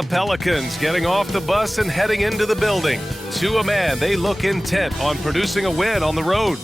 The Pelicans getting off the bus and heading into the building. To a man, they look intent on producing a win on the road.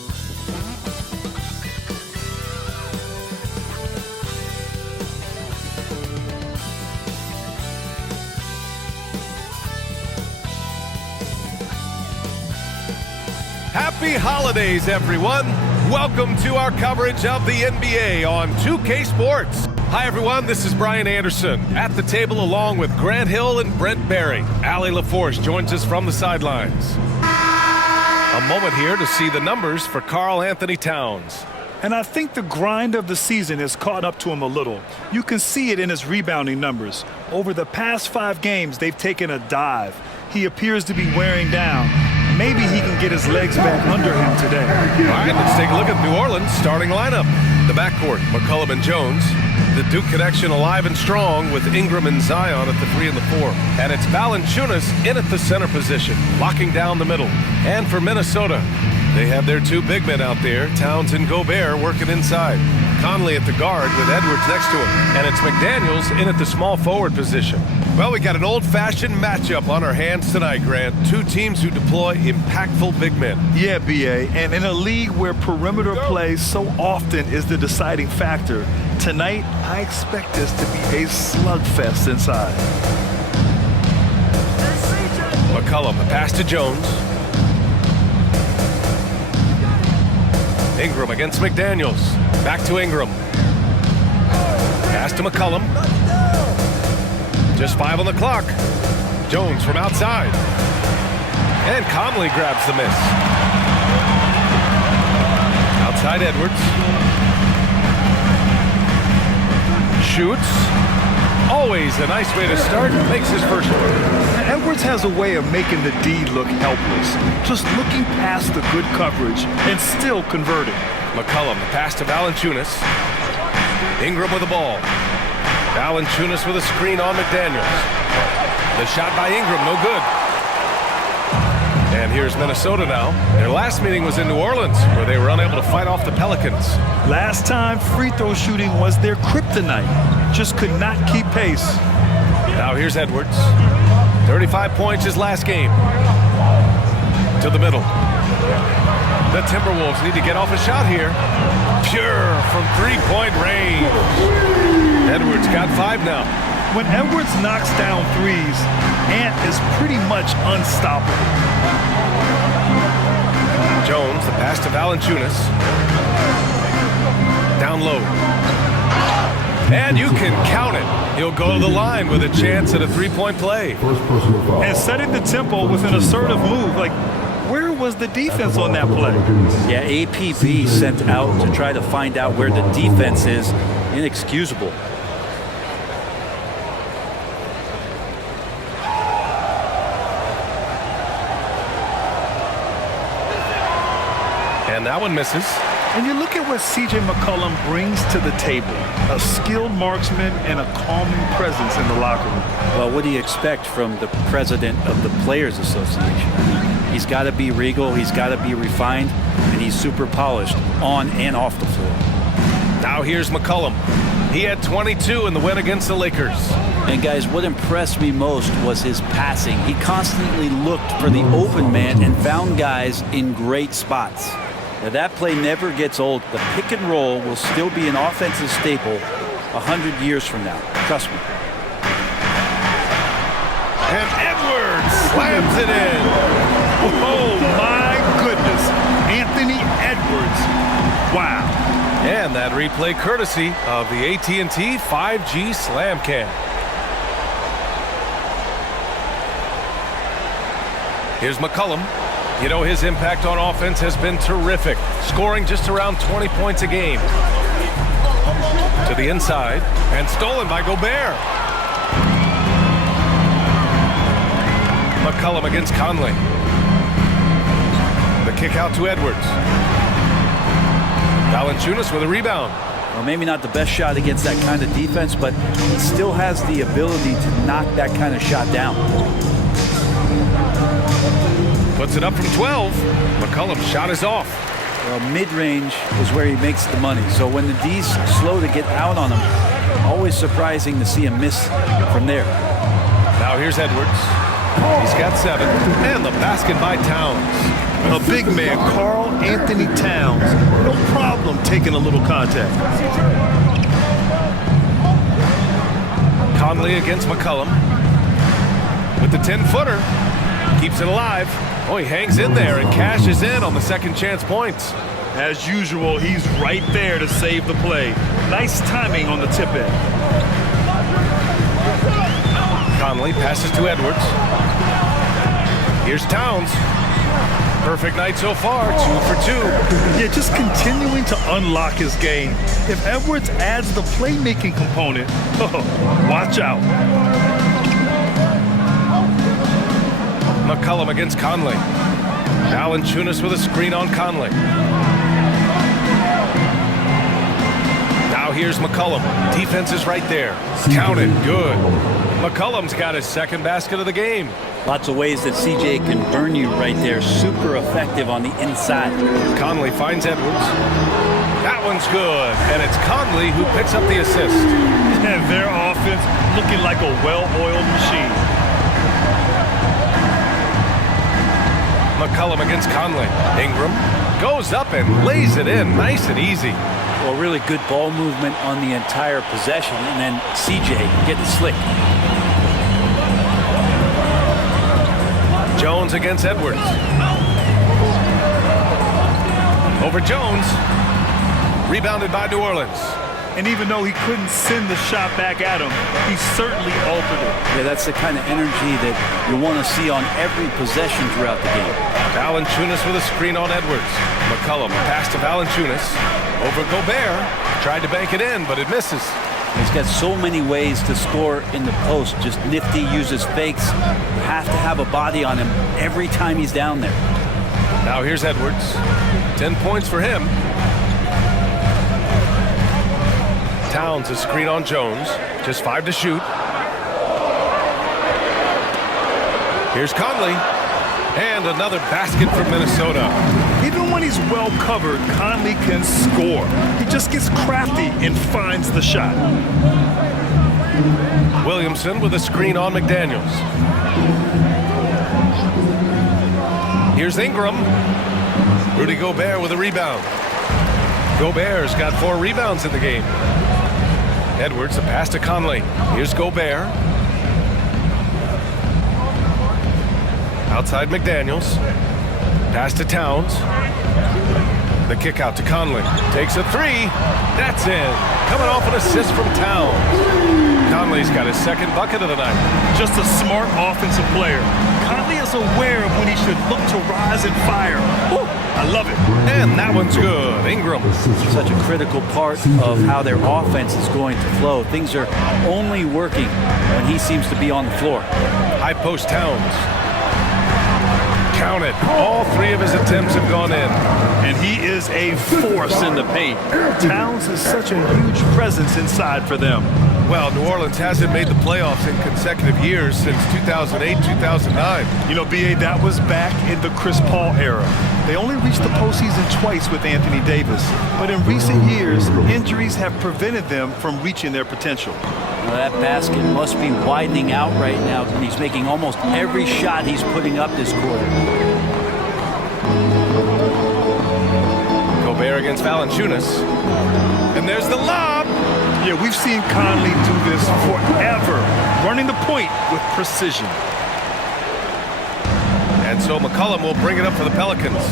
Happy holidays, everyone. Welcome to our coverage of the NBA on 2K Sports. Hi, everyone. This is Brian Anderson at the table along with Grant Hill and Brent Barry. Allie LaForce joins us from the sidelines. A moment here to see the numbers for Karl Anthony Towns. And I think the grind of the season has caught up to him a little. You can see it in his rebounding numbers. Over the past 5 games, they've taken a dive. He appears to be wearing down. Maybe he can get his legs back under him today. All right, let's take a look at New Orleans' starting lineup. The backcourt, McCollum and Jones. The Duke connection alive and strong with Ingram and Zion at the 3 and the 4. And it's Valanciunas in at the center position, locking down the middle. And for Minnesota, they have their 2 big men out there, Towns and Gobert, working inside. Conley at the guard with Edwards next to him. And it's McDaniels in at the small forward position. Well, we got an old-fashioned matchup on our hands tonight, Grant. 2 teams who deploy impactful big men. Yeah, B.A., and in a league where perimeter play so often is the deciding factor, tonight I expect this to be a slugfest inside. McCollum, a pass to Jones. Ingram against McDaniels. Back to Ingram. Pass to McCollum. Just 5 on the clock. Jones from outside. And Conley grabs the miss. Outside Edwards. Shoots. Always a nice way to start. Makes his first one. Edwards has a way of making the D look helpless. Just looking past the good coverage and still converting. McCollum, the pass to Valanciunas. Ingram with the ball. Valanciunas with a screen on McDaniels. The shot by Ingram, no good. And here's Minnesota now. Their last meeting was in New Orleans, where they were unable to fight off the Pelicans. Last time, free throw shooting was their kryptonite. Just could not keep pace. Now here's Edwards. 35 points his last game. To the middle. The Timberwolves need to get off a shot here. Pure from 3-point range. Edwards got 5 now. When Edwards knocks down threes, Ant is pretty much unstoppable. Jones, the pass to Valanciunas. Down low. And you can count it. He'll go to the line with a chance at a 3-point play. And setting the tempo with an assertive move. Like, where was the defense on that play? Yeah, APB sent out to try to find out where the defense is. Inexcusable. And that one misses. And you look at what C.J. McCollum brings to the table. A skilled marksman and a calming presence in the locker room. Well, what do you expect from the president of the Players Association? He's got to be regal, he's got to be refined, and he's super polished on and off the floor. Now here's McCollum. He had 22 in the win against the Lakers. And guys, what impressed me most was his passing. He constantly looked for the open man and found guys in great spots. Now, that play never gets old. The pick and roll will still be an offensive staple 100 years from now. Trust me. And Edwards slams it in. Oh, my goodness. Anthony Edwards. Wow. And that replay courtesy of the AT&T 5G Slam Cam. Here's McCollum. You know, his impact on offense has been terrific, scoring just around 20 points a game. To the inside, and stolen by Gobert. McCollum against Conley. The kick out to Edwards. Valanciunas with a rebound. Well, maybe not the best shot against that kind of defense, but he still has the ability to knock that kind of shot down. Puts it up from 12. McCollum's shot is off. Well, mid-range is where he makes the money. So when the D's slow to get out on him, always surprising to see him miss from there. Now here's Edwards. He's got 7. And the basket by Towns. A big man, Karl Anthony Towns. No problem taking a little contact. Conley against McCollum. With the 10-footer. Keeps it alive. Oh, he hangs in there and cashes in on the second chance points. As usual, he's right there to save the play. Nice timing on the tip end. Conley passes to Edwards. Here's Towns. Perfect night so far, 2 for 2. Yeah, just continuing to unlock his game. If Edwards adds the playmaking component, watch out. McCollum against Conley. Valanciunas with a screen on Conley. Now here's McCollum. Defense is right there. Counted. Good. McCollum's got his second basket of the game. Lots of ways that CJ can burn you right there. Super effective on the inside. Conley finds Edwards. That one's good. And it's Conley who picks up the assist. And their offense looking like a well-oiled machine. McCollum against Conley. Ingram goes up and lays it in. Nice and easy. Well, really good ball movement on the entire possession. And then CJ getting slick. Jones against Edwards. Over Jones. Rebounded by New Orleans. And even though he couldn't send the shot back at him, he certainly altered it. Yeah, that's the kind of energy that you want to see on every possession throughout the game. Valanciunas with a screen on Edwards. McCollum pass to Valanciunas. Over Gobert. Tried to bank it in, but it misses. He's got so many ways to score in the post. Just nifty, uses fakes. You have to have a body on him every time he's down there. Now here's Edwards. 10 points for him. Towns a screen on Jones. Just 5 to shoot. Here's Conley. And another basket for Minnesota. Even when he's well covered, Conley can score. He just gets crafty and finds the shot. Williamson with a screen on McDaniels. Here's Ingram. Rudy Gobert with a rebound. Gobert's got 4 rebounds in the game. Edwards, a pass to Conley. Here's Gobert. Outside McDaniels. Pass to Towns. The kick out to Conley. Takes a 3. That's in. Coming off an assist from Towns. Conley's got his second bucket of the night. Just a smart offensive player. Conley is aware of when he should look to rise and fire. Woo, I love it. And that one's good. Ingram. Such a critical part of how their offense is going to flow. Things are only working when he seems to be on the floor. High post Towns. Count it. All 3 of his attempts have gone in. And he is a force in the paint. Towns is such a huge presence inside for them. Well, New Orleans hasn't made the playoffs in consecutive years since 2008, 2009. You know, B.A., that was back in the Chris Paul era. They only reached the postseason twice with Anthony Davis. But in recent years, injuries have prevented them from reaching their potential. Well, that basket must be widening out right now. He's making almost every shot he's putting up this quarter. Gobert against Valanciunas. And there's the lob. Yeah, we've seen Conley do this forever, running the point with precision. And so McCollum will bring it up for the Pelicans.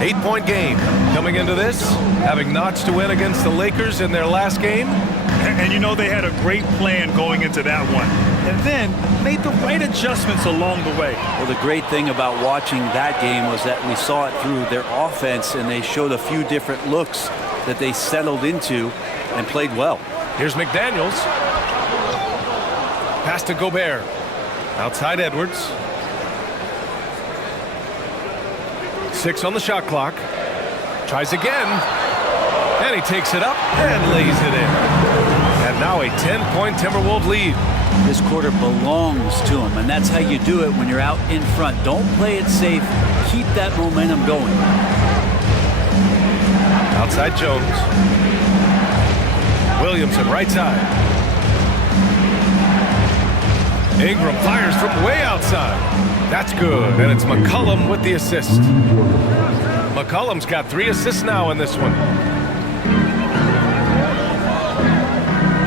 8-point game coming into this, having notched to win against the Lakers in their last game. And you know they had a great plan going into that one. And then made the right adjustments along the way. Well, the great thing about watching that game was that we saw it through their offense, and they showed a few different looks that they settled into and played well. Here's McDaniels. Pass to Gobert. Outside Edwards. 6 on the shot clock. Tries again. And he takes it up and lays it in. And now a 10-point Timberwolves lead. This quarter belongs to him, and that's how you do it when you're out in front. Don't play it safe. Keep that momentum going. Outside Jones. Williamson, right side. Ingram fires from way outside. That's good, and it's McCollum with the assist. McCollum's got 3 assists now in this one.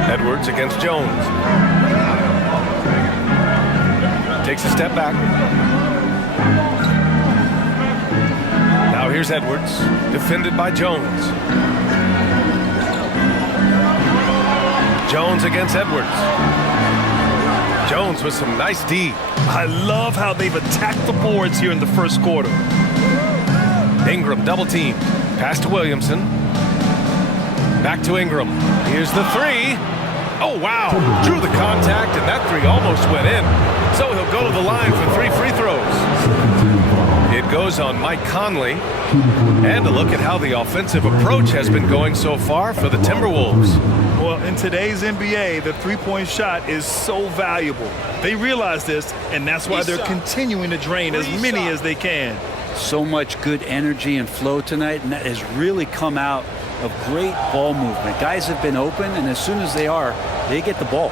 Edwards against Jones. Takes a step back. Now here's Edwards, defended by Jones. Jones against Edwards. Jones with some nice D. I love how they've attacked the boards here in the first quarter. Ingram double team. Pass to Williamson. Back to Ingram. Here's the 3. Oh, wow. Drew the contact, and that 3 almost went in. So he'll go to the line for 3 free throws. It goes on Mike Conley. And a look at how the offensive approach has been going so far for the Timberwolves. Well, in today's NBA, the three-point shot is so valuable. They realize this, and that's why they're continuing to drain as many as they can. So much good energy and flow tonight, and that has really come out of great ball movement. Guys have been open, and as soon as they are, they get the ball.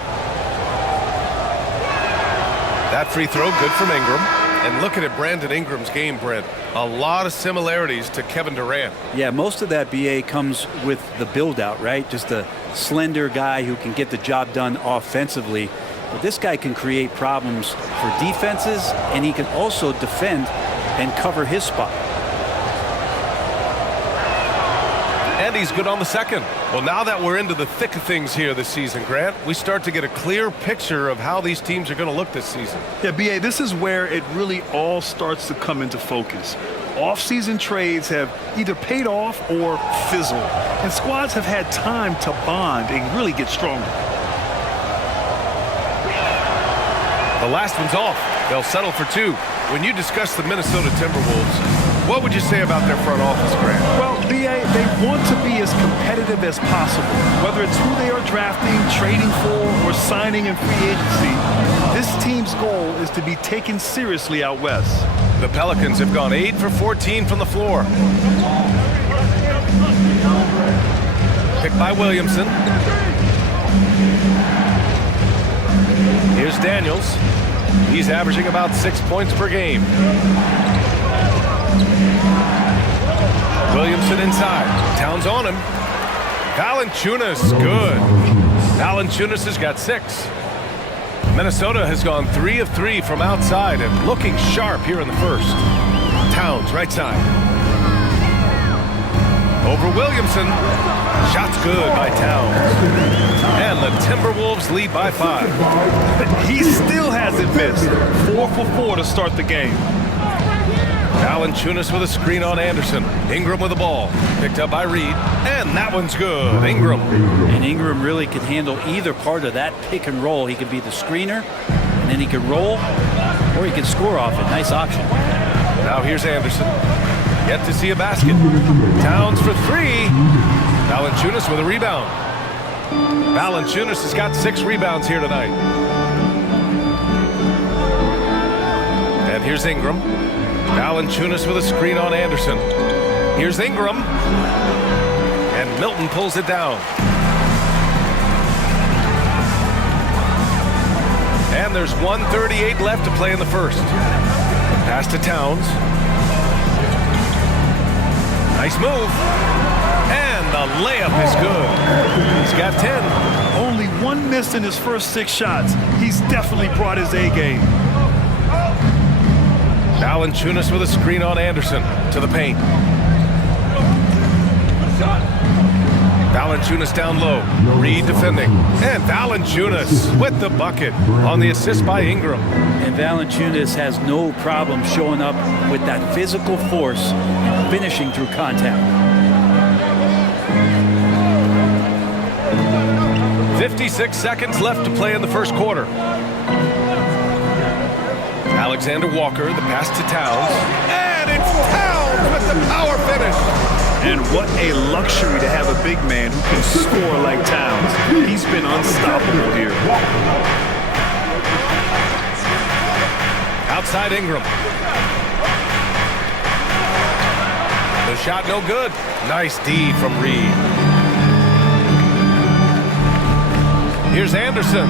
That free throw, good from Ingram. And looking at Brandon Ingram's game, Brent, a lot of similarities to Kevin Durant. Yeah, most of that, BA, comes with the build-out, right? Just a slender guy who can get the job done offensively. But this guy can create problems for defenses, and he can also defend and cover his spot. And he's good on the second. Well, now that we're into the thick of things here this season, Grant, we start to get a clear picture of how these teams are going to look this season. Yeah, BA, this is where it really all starts to come into focus. Off-season trades have either paid off or fizzled, and squads have had time to bond and really get stronger. The last one's off. They'll settle for 2. When you discuss the Minnesota Timberwolves, what would you say about their front office, Grant? Well, BA, they want to be as competitive as possible. Whether it's who they are drafting, trading for, or signing in free agency, this team's goal is to be taken seriously out west. The Pelicans have gone 8 for 14 from the floor. Picked by Williamson. Here's Daniels. He's averaging about 6 points per game. Williamson inside. Towns on him. Valanciunas, good. Valanciunas has got 6. Minnesota has gone 3 of 3 from outside and looking sharp here in the first. Towns, right side. Over Williamson. Shot's good by Towns. And the Timberwolves lead by 5. He still hasn't missed. 4 for 4 to start the game. Valanciunas with a screen on Anderson. Ingram with the ball. Picked up by Reed. And that one's good. Ingram. And Ingram really can handle either part of that pick and roll. He could be the screener, and then he could roll, or he could score off it. Nice option. Now here's Anderson. Yet to see a basket. Towns for 3. Valanciunas with a rebound. Valanciunas has got 6 rebounds here tonight. And here's Ingram. Valanciunas with a screen on Anderson. Here's Ingram. And Milton pulls it down. And there's 1:38 left to play in the first. Pass to Towns. Nice move. And the layup is good. He's got 10. Only 1 miss in his first 6 shots. He's definitely brought his A game. Valanciunas with a screen on Anderson to the paint. Valanciunas down low. Reed defending. And Valanciunas with the bucket on the assist by Ingram. And Valanciunas has no problem showing up with that physical force and finishing through contact. 56 seconds left to play in the first quarter. Alexander Walker, the pass to Towns. And it's Towns with the power finish. And what a luxury to have a big man who can score like Towns. He's been unstoppable here. Outside Ingram. The shot no good. Nice D from Reed. Here's Anderson.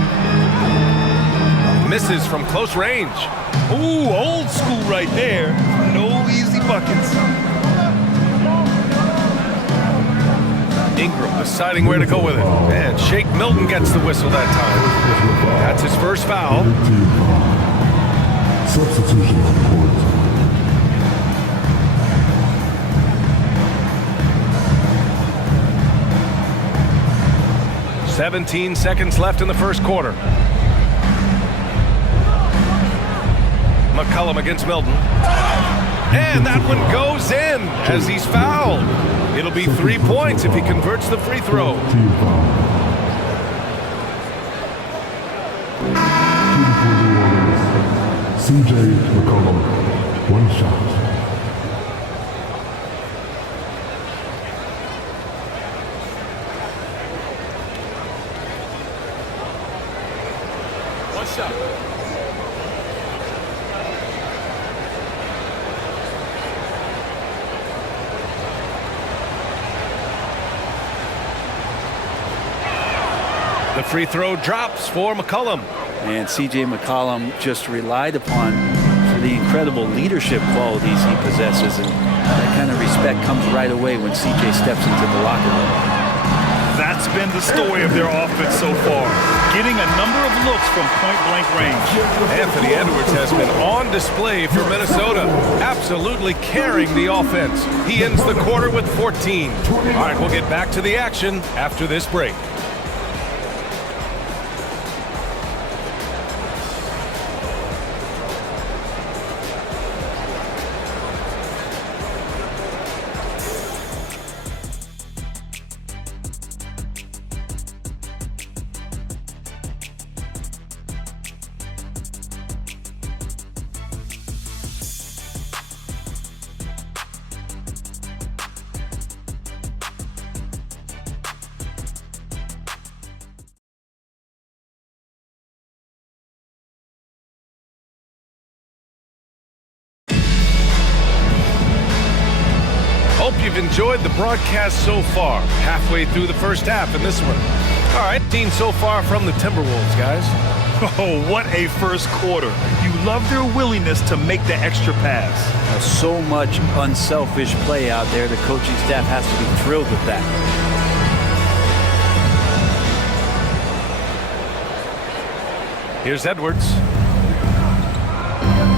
misses from close range. Ooh, old school right there. No easy buckets. Ingram deciding where to go with it. And Shake Milton gets the whistle that time. That's his first foul. Substitution on the court. 17 seconds left in the first quarter. McCollum against Milton. And that one goes in as he's fouled. It'll be 3 points if he converts the free throw. Team foul. Team for New Orleans. CJ McCollum. One shot. The free throw drops for McCollum. And C.J. McCollum just relied upon for the incredible leadership qualities he possesses. And that kind of respect comes right away when C.J. steps into the locker room. That's been the story of their offense so far. Getting a number of looks from point-blank range. Anthony Edwards has been on display for Minnesota, absolutely carrying the offense. He ends the quarter with 14. All right, we'll get back to the action after this break. Hope you've enjoyed the broadcast so far. Halfway through the first half in this one. All right, team so far from the Timberwolves, guys. Oh, what a first quarter. You love their willingness to make the extra pass. So much unselfish play out there. The coaching staff has to be thrilled with that. Here's Edwards.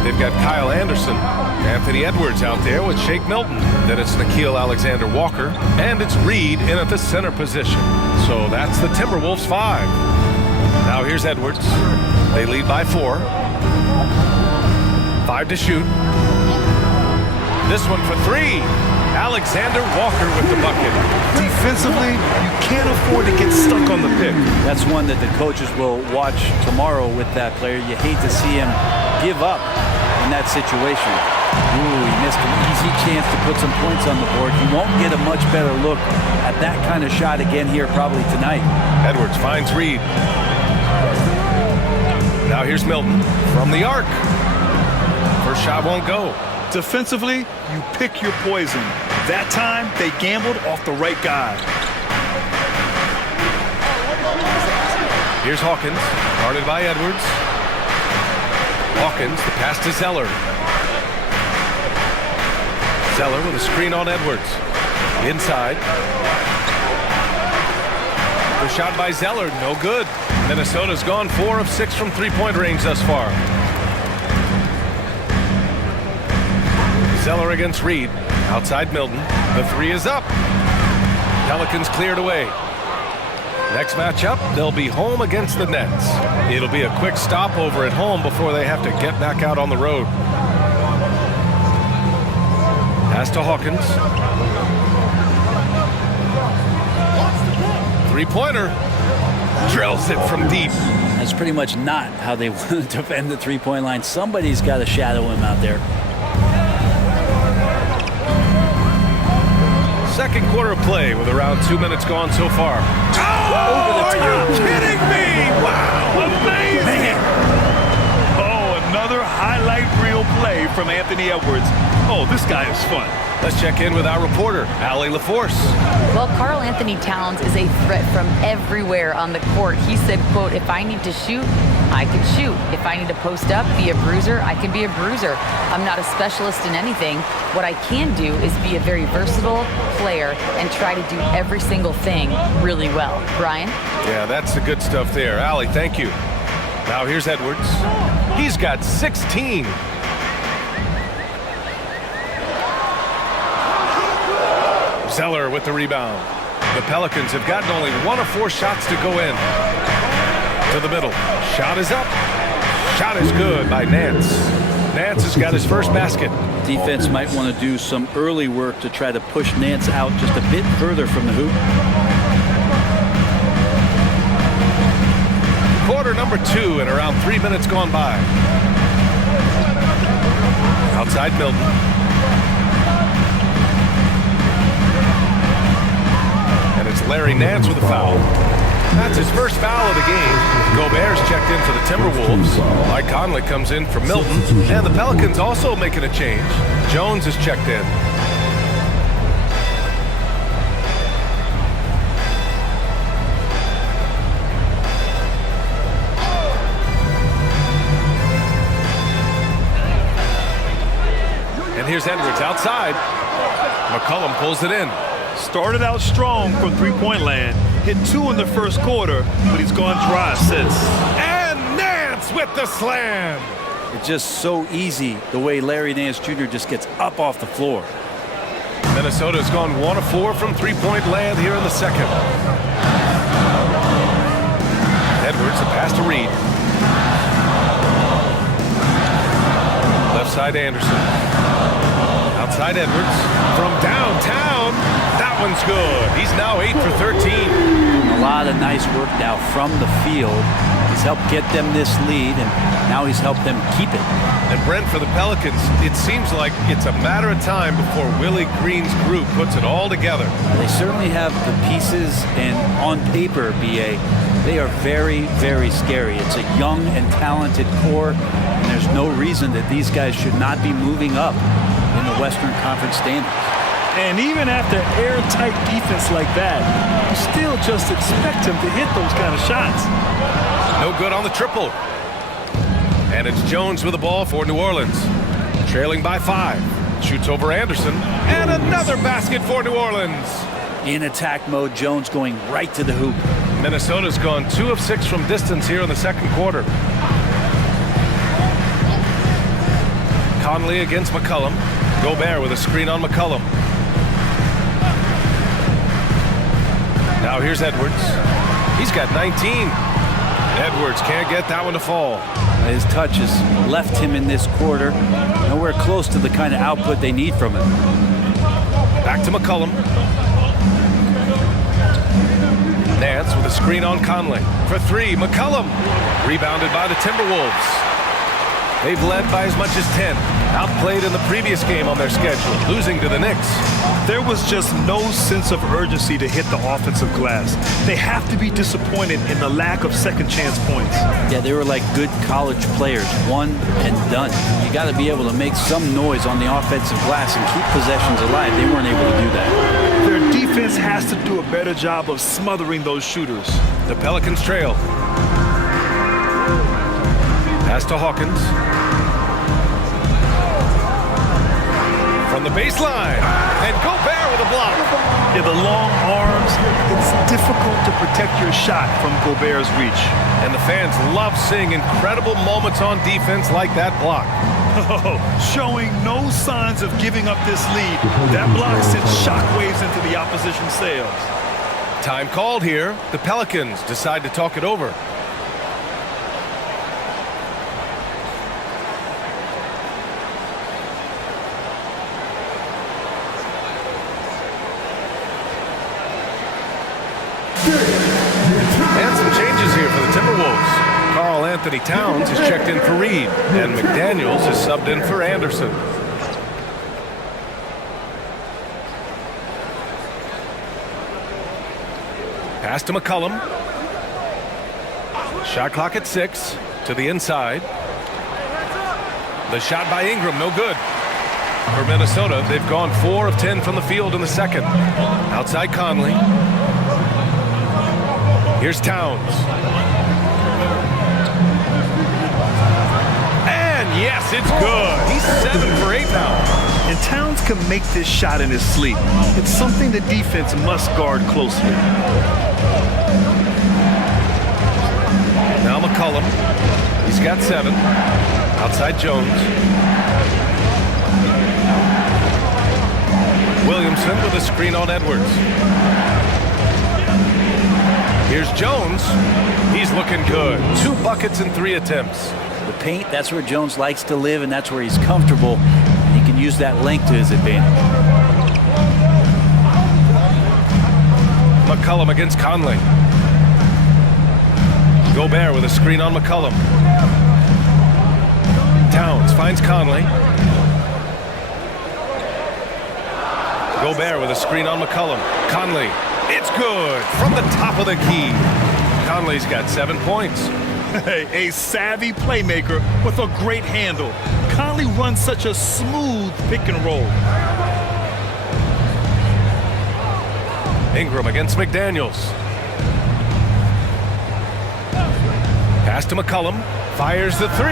They've got Kyle Anderson, Anthony Edwards out there with Shake Milton. Then it's Nickeil Alexander-Walker, and it's Reed in at the center position. So that's the Timberwolves 5. Now here's Edwards. They lead by 4. 5 to shoot. This one for 3. Alexander-Walker with the bucket. Defensively, you can't afford to get stuck on the pick. That's one that the coaches will watch tomorrow with that player. You hate to see him give up in that situation. Ooh, he missed an easy chance to put some points on the board. He won't get a much better look at that kind of shot again here probably tonight. Edwards finds Reed. Now here's Milton from the arc. First shot won't go. Defensively, you pick your poison. That time, they gambled off the right guy. Here's Hawkins, guarded by Edwards. Hawkins, the pass to Zeller. Zeller with a screen on Edwards. Inside. The shot by Zeller, no good. Minnesota's gone 4 of 6 from three-point range thus far. Zeller against Reed. Outside Milton. The 3 is up. Pelicans cleared away. Next matchup, they'll be home against the Nets. It'll be a quick stopover at home before they have to get back out on the road. Pass to Hawkins. Three-pointer. Drills it from deep. That's pretty much not how they want to defend the three-point line. Somebody's got to shadow him out there. Second quarter of play with around 2 minutes gone so far. Oh, are you kidding me? Wow, amazing! Man. Oh, another highlight reel play from Anthony Edwards. Oh, this guy is fun. Let's check in with our reporter, Allie LaForce. Well, Karl Anthony Towns is a threat from everywhere on the court. He said, quote, "If I need to shoot, I can shoot. If I need to post up, be a bruiser, I can be a bruiser. I'm not a specialist in anything. What I can do is be a very versatile player and try to do every single thing really well. Brian? Yeah, that's the good stuff there. Allie, thank you. Now here's Edwards. He's got 16. Zeller with the rebound. The Pelicans have gotten only 1 of 4 shots to go in. To the middle. Shot is up. Shot is good by Nance. Nance has got his first basket. Defense might want to do some early work to try to push Nance out just a bit further from the hoop. Quarter number 2 and around 3 minutes gone by. Outside Milton. And it's Larry Nance with a foul. That's his first foul of the game. Gobert's checked in for the Timberwolves. Mike Conley comes in for Milton. And the Pelicans also making a change. Jones is checked in. And here's Edwards outside. McCollum pulls it in. Started out strong from three-point land. Hit 2 in the first quarter, but he's gone dry since. And Nance with the slam. It's just so easy the way Larry Nance Jr. just gets up off the floor. Minnesota's gone 1 of 4 from three-point land here in the second. Edwards, a pass to Reed. Left side Anderson. Outside Edwards. From downtown. That one's good. He's now 8 for 13. A lot of nice work now from the field. He's helped get them this lead, and now he's helped them keep it. And Brent, for the Pelicans, it seems like it's a matter of time before Willie Green's group puts it all together. They certainly have the pieces, and on paper, BA, they are very, very scary. It's a young and talented core, and there's no reason that these guys should not be moving up in the Western Conference standings. And even after airtight defense like that, you still just expect him to hit those kind of shots. No good on the triple. And it's Jones with the ball for New Orleans. Trailing by 5. Shoots over Anderson. And another basket for New Orleans. In attack mode, Jones going right to the hoop. Minnesota's gone 2 of 6 from distance here in the second quarter. Conley against McCollum. Gobert with a screen on McCollum. Now here's Edwards. He's got 19. Edwards can't get that one to fall. His touch has left him in this quarter. Nowhere close to the kind of output they need from him. Back to McCollum. Nance with a screen on Conley. For 3, McCollum. Rebounded by the Timberwolves. They've led by as much as 10. Outplayed in the previous game on their schedule, losing to the Knicks. There was just no sense of urgency to hit the offensive glass. They have to be disappointed in the lack of second chance points. Yeah, they were like good college players, one and done. You got to be able to make some noise on the offensive glass and keep possessions alive. They weren't able to do that. Their defense has to do a better job of smothering those shooters. The Pelicans trail. Pass to Hawkins. From the baseline. And Gobert with a block. Yeah, the long arms, it's difficult to protect your shot from Gobert's reach. And the fans love seeing incredible moments on defense like that block. Oh, showing no signs of giving up this lead. That block sends shockwaves into the opposition sails. Time called here. The Pelicans decide to talk it over. And some changes here for the Timberwolves. Karl Anthony Towns is checked in for Reed, and McDaniels is subbed in for Anderson. Pass to McCollum. Shot clock at 6. To the inside. The shot by Ingram, no good. For Minnesota, they've gone 4 of 10 from the field in the second. Outside Conley. Here's Towns. yes, it's good. He's 7 for 8 now. And Towns can make this shot in his sleep. It's something the defense must guard closely. Now McCollum. He's got 7. Outside Jones. Williamson with a screen on Edwards. Here's Jones. He's looking good. 2 buckets in 3 attempts. The paint, that's where Jones likes to live, and that's where he's comfortable. He can use that length to his advantage. McCollum against Conley. Gobert with a screen on McCollum. Towns finds Conley. Gobert with a screen on McCollum. Conley, it's good from the top of the key. Conley's got 7 points. A savvy playmaker with a great handle. Conley runs such a smooth pick and roll. Ingram against McDaniels. Pass to McCollum. Fires the 3.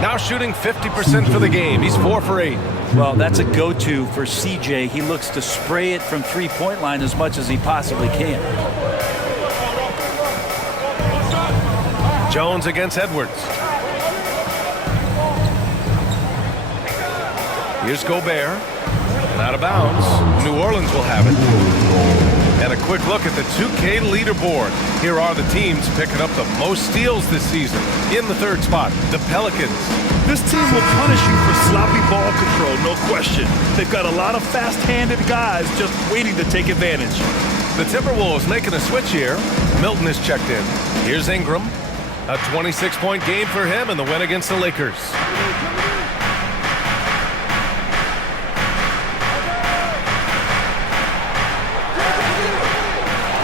Now shooting 50% for the game. He's 4 for 8. Well, that's a go-to for CJ. He looks to spray it from three-point line as much as he possibly can. Jones against Edwards. Here's Gobert. And out of bounds. New Orleans will have it. And a quick look at the 2K leaderboard. Here are the teams picking up the most steals this season. In the 3rd spot, the Pelicans. This team will punish you for sloppy ball control, no question. They've got a lot of fast-handed guys just waiting to take advantage. The Timberwolves making a switch here. Milton is checked in. Here's Ingram. A 26-point game for him in the win against the Lakers.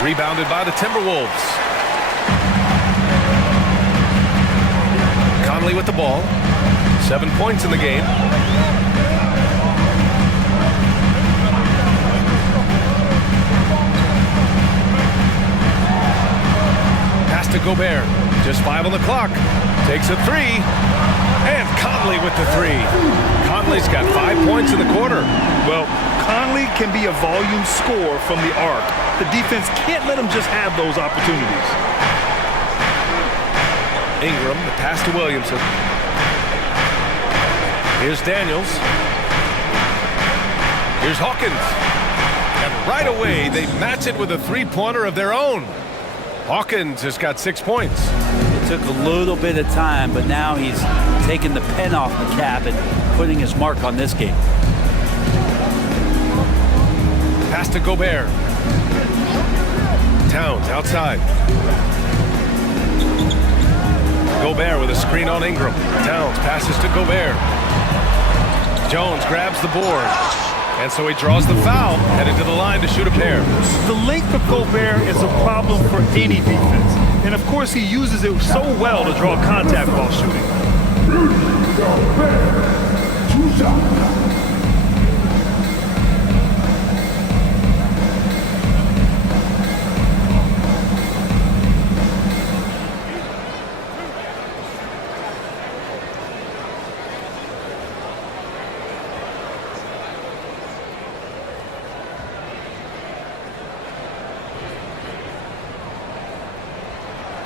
Rebounded by the Timberwolves. Conley with the ball. 7 points in the game. Pass to Gobert. Just 5 on the clock. Takes a 3. And Conley with the 3. Conley's got 5 points in the quarter. Well, Conley can be a volume scorer from the arc. The defense can't let him just have those opportunities. Ingram, the pass to Williamson. Here's Daniels. Here's Hawkins. And right away, they match it with a 3-pointer of their own. Hawkins has got 6 points. It took a little bit of time, but now he's taking the pen off the cap and putting his mark on this game. Pass to Gobert. Towns outside. Gobert with a screen on Ingram. Towns passes to Gobert. Jones grabs the board. And so he draws the foul, headed to the line to shoot a pair. The length of Gobert is a problem for any defense. And of course he uses it so well to draw contact while shooting.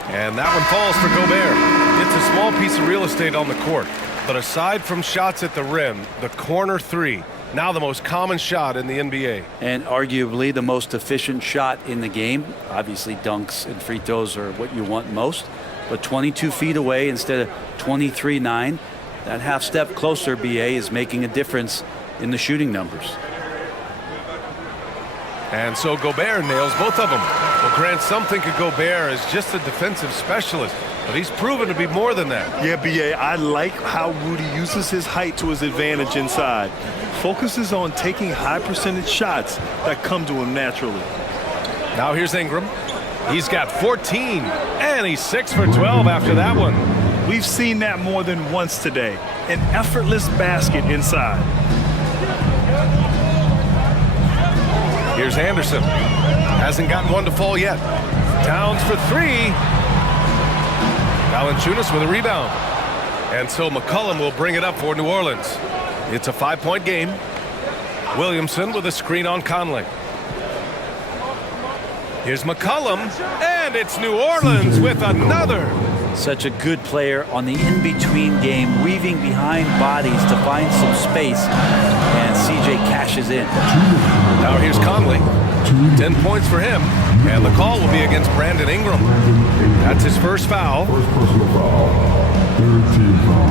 And that one falls for Gobert. It's a small piece of real estate on the court. But aside from shots at the rim, the corner 3, now the most common shot in the NBA. And arguably the most efficient shot in the game. Obviously dunks and free throws are what you want most. But 22 feet away instead of 23-9. That half step closer, BA, is making a difference in the shooting numbers. And so Gobert nails both of them. Well, Grant, some think of Gobert as just a defensive specialist, but he's proven to be more than that. Yeah, BA, I like how Rudy uses his height to his advantage inside. Focuses on taking high percentage shots that come to him naturally. Now here's Ingram. He's got 14, and he's 6 for 12 after that one. We've seen that more than once today. An effortless basket inside. Here's Anderson. Hasn't gotten one to fall yet. Towns for 3. Valanciunas with a rebound. And so McCollum will bring it up for New Orleans. It's a 5-point game. Williamson with a screen on Conley. Here's McCollum, and it's New Orleans with another. Such a good player on the in-between game, weaving behind bodies to find some space, and CJ cashes in. Now here's Conley. 10 points for him, and the call will be against Brandon Ingram. That's his first foul. First personal foul. Third team foul.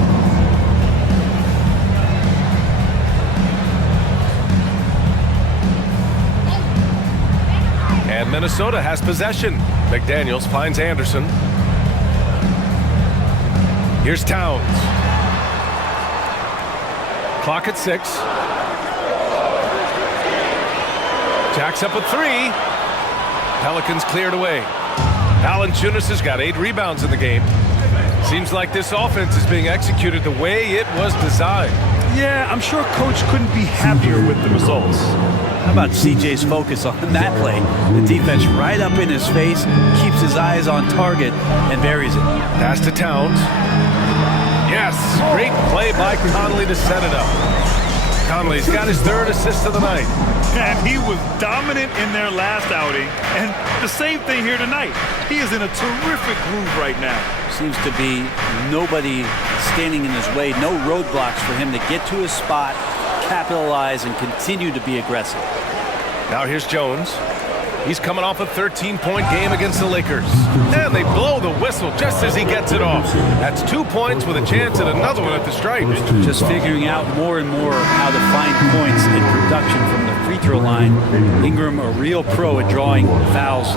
And Minnesota has possession. McDaniels finds Anderson. Here's Towns. Clock at 6. Jacks up a 3. Pelicans cleared away. Valanciunas has got 8 rebounds in the game. Seems like this offense is being executed the way it was designed. Yeah, I'm sure Coach couldn't be happier with the results. How about CJ's focus on that play? The defense right up in his face, keeps his eyes on target, and buries it. Pass to Towns. Yes, great play by Conley to set it up. Conley's got his 3rd assist of the night. And he was dominant in their last outing, and the same thing here tonight. He is in a terrific groove right now. Seems to be nobody standing in his way, no roadblocks for him to get to his spot, capitalize, and continue to be aggressive. Now here's Jones. He's coming off a 13-point game against the Lakers. And they blow the whistle just as he gets it off. That's 2 points with a chance at another one at the stripe. Just figuring out more and more how to find points in production from the free throw line. Ingram, a real pro at drawing fouls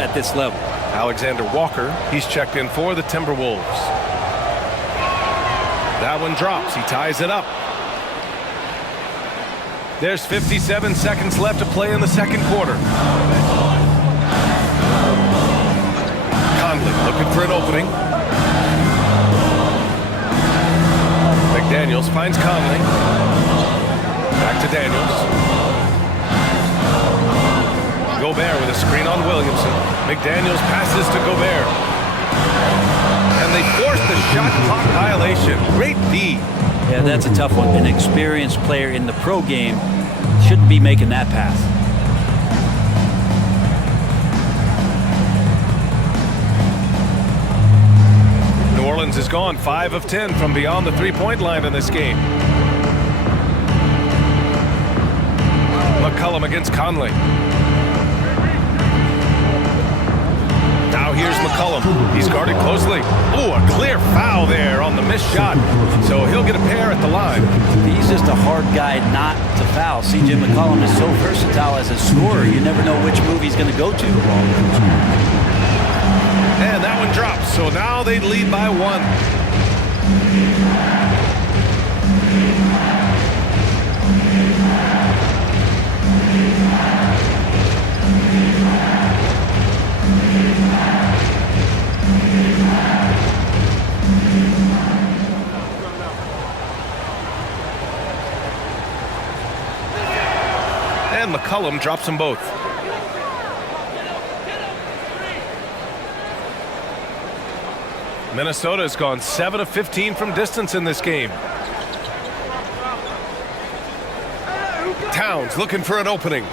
at this level. Alexander Walker, he's checked in for the Timberwolves. That one drops. He ties it up. There's 57 seconds left to play in the second quarter. Conley looking for an opening. McDaniels finds Conley. Back to Daniels. Gobert with a screen on Williamson. McDaniels passes to Gobert. And they force the shot clock violation. Great D. Yeah, that's a tough one. An experienced player in the pro game shouldn't be making that pass. New Orleans has gone 5 of 10 from beyond the 3-point line in this game. McCollum against Conley. Now here's McCollum. He's guarded closely. Ooh, a clear foul there on the missed shot. So he'll get a pair at the line. He's just a hard guy not to foul. CJ McCollum is so versatile as a scorer. You never know which move he's going to go to. And that one drops. So now they lead by 1. And McCollum drops them both. Minnesota has gone 7 of 15 from distance in this game. Towns looking for an opening.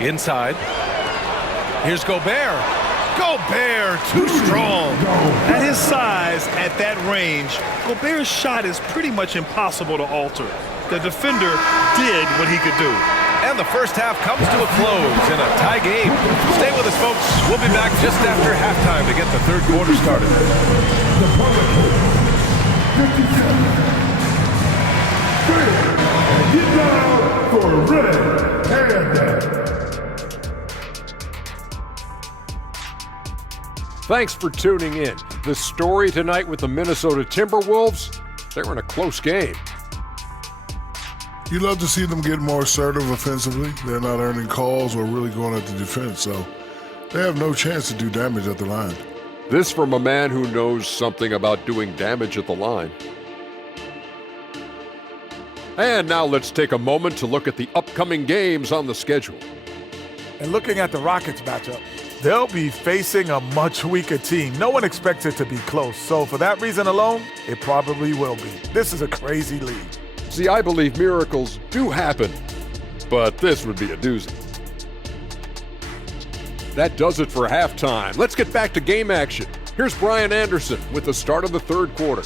Inside. Here's Gobert. Gobert, too strong. At his size, at that range, Gobert's shot is pretty much impossible to alter. The defender did what he could do. And the first half comes to a close in a tie game. Stay with us, folks. We'll be back just after halftime to get the third quarter started. The Pelicans, 57. Get down for red and Thanks for tuning in. The story tonight with the Minnesota Timberwolves, they're in a close game. You love to see them get more assertive offensively. They're not earning calls or really going at the defense, so they have no chance to do damage at the line. This from a man who knows something about doing damage at the line. And now let's take a moment to look at the upcoming games on the schedule. And looking at the Rockets matchup, They'll be facing a much weaker team. No one expects it to be close. So for that reason alone, it probably will be. This is a crazy league. See, I believe miracles do happen, but this would be a doozy. That does it for halftime. Let's get back to game action. Here's Brian Anderson with the start of the third quarter.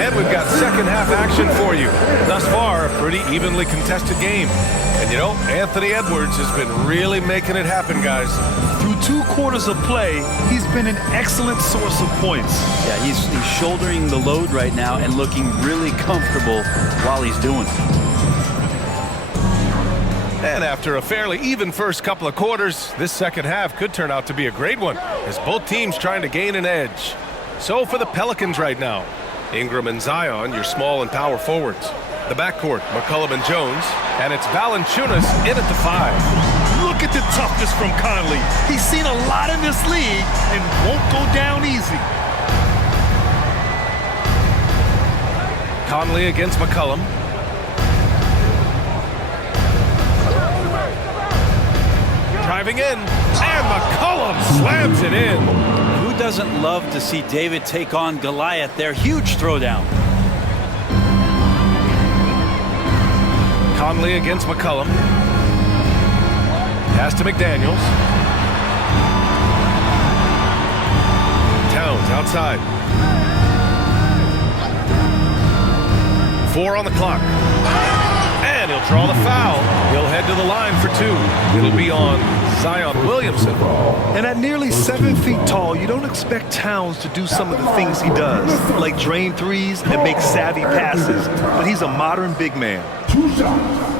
And we've got second half action for you. Thus far, a pretty evenly contested game. And you know, Anthony Edwards has been really making it happen, guys. Through 2 quarters of play, he's been an excellent source of points. Yeah, he's shouldering the load right now and looking really comfortable while he's doing it. And after a fairly even first couple of quarters, this second half could turn out to be a great one, as both teams trying to gain an edge. So for the Pelicans right now, Ingram and Zion, your small and power forwards. The backcourt, McCollum and Jones, and it's Valanciunas in at the 5. Look at the toughness from Conley. He's seen a lot in this league and won't go down easy. Conley against McCollum. Driving in, and McCollum slams it in. Who doesn't love to see David take on Goliath there? Huge throwdown. Conley against McCollum. Pass to McDaniels. Towns outside. 4 on the clock. And he'll draw the foul. He'll head to the line for 2. It'll be on Zion Williamson. And at nearly 7 feet tall, you don't expect Towns to do some of the things he does, like drain threes and make savvy passes. But he's a modern big man. 2 shots.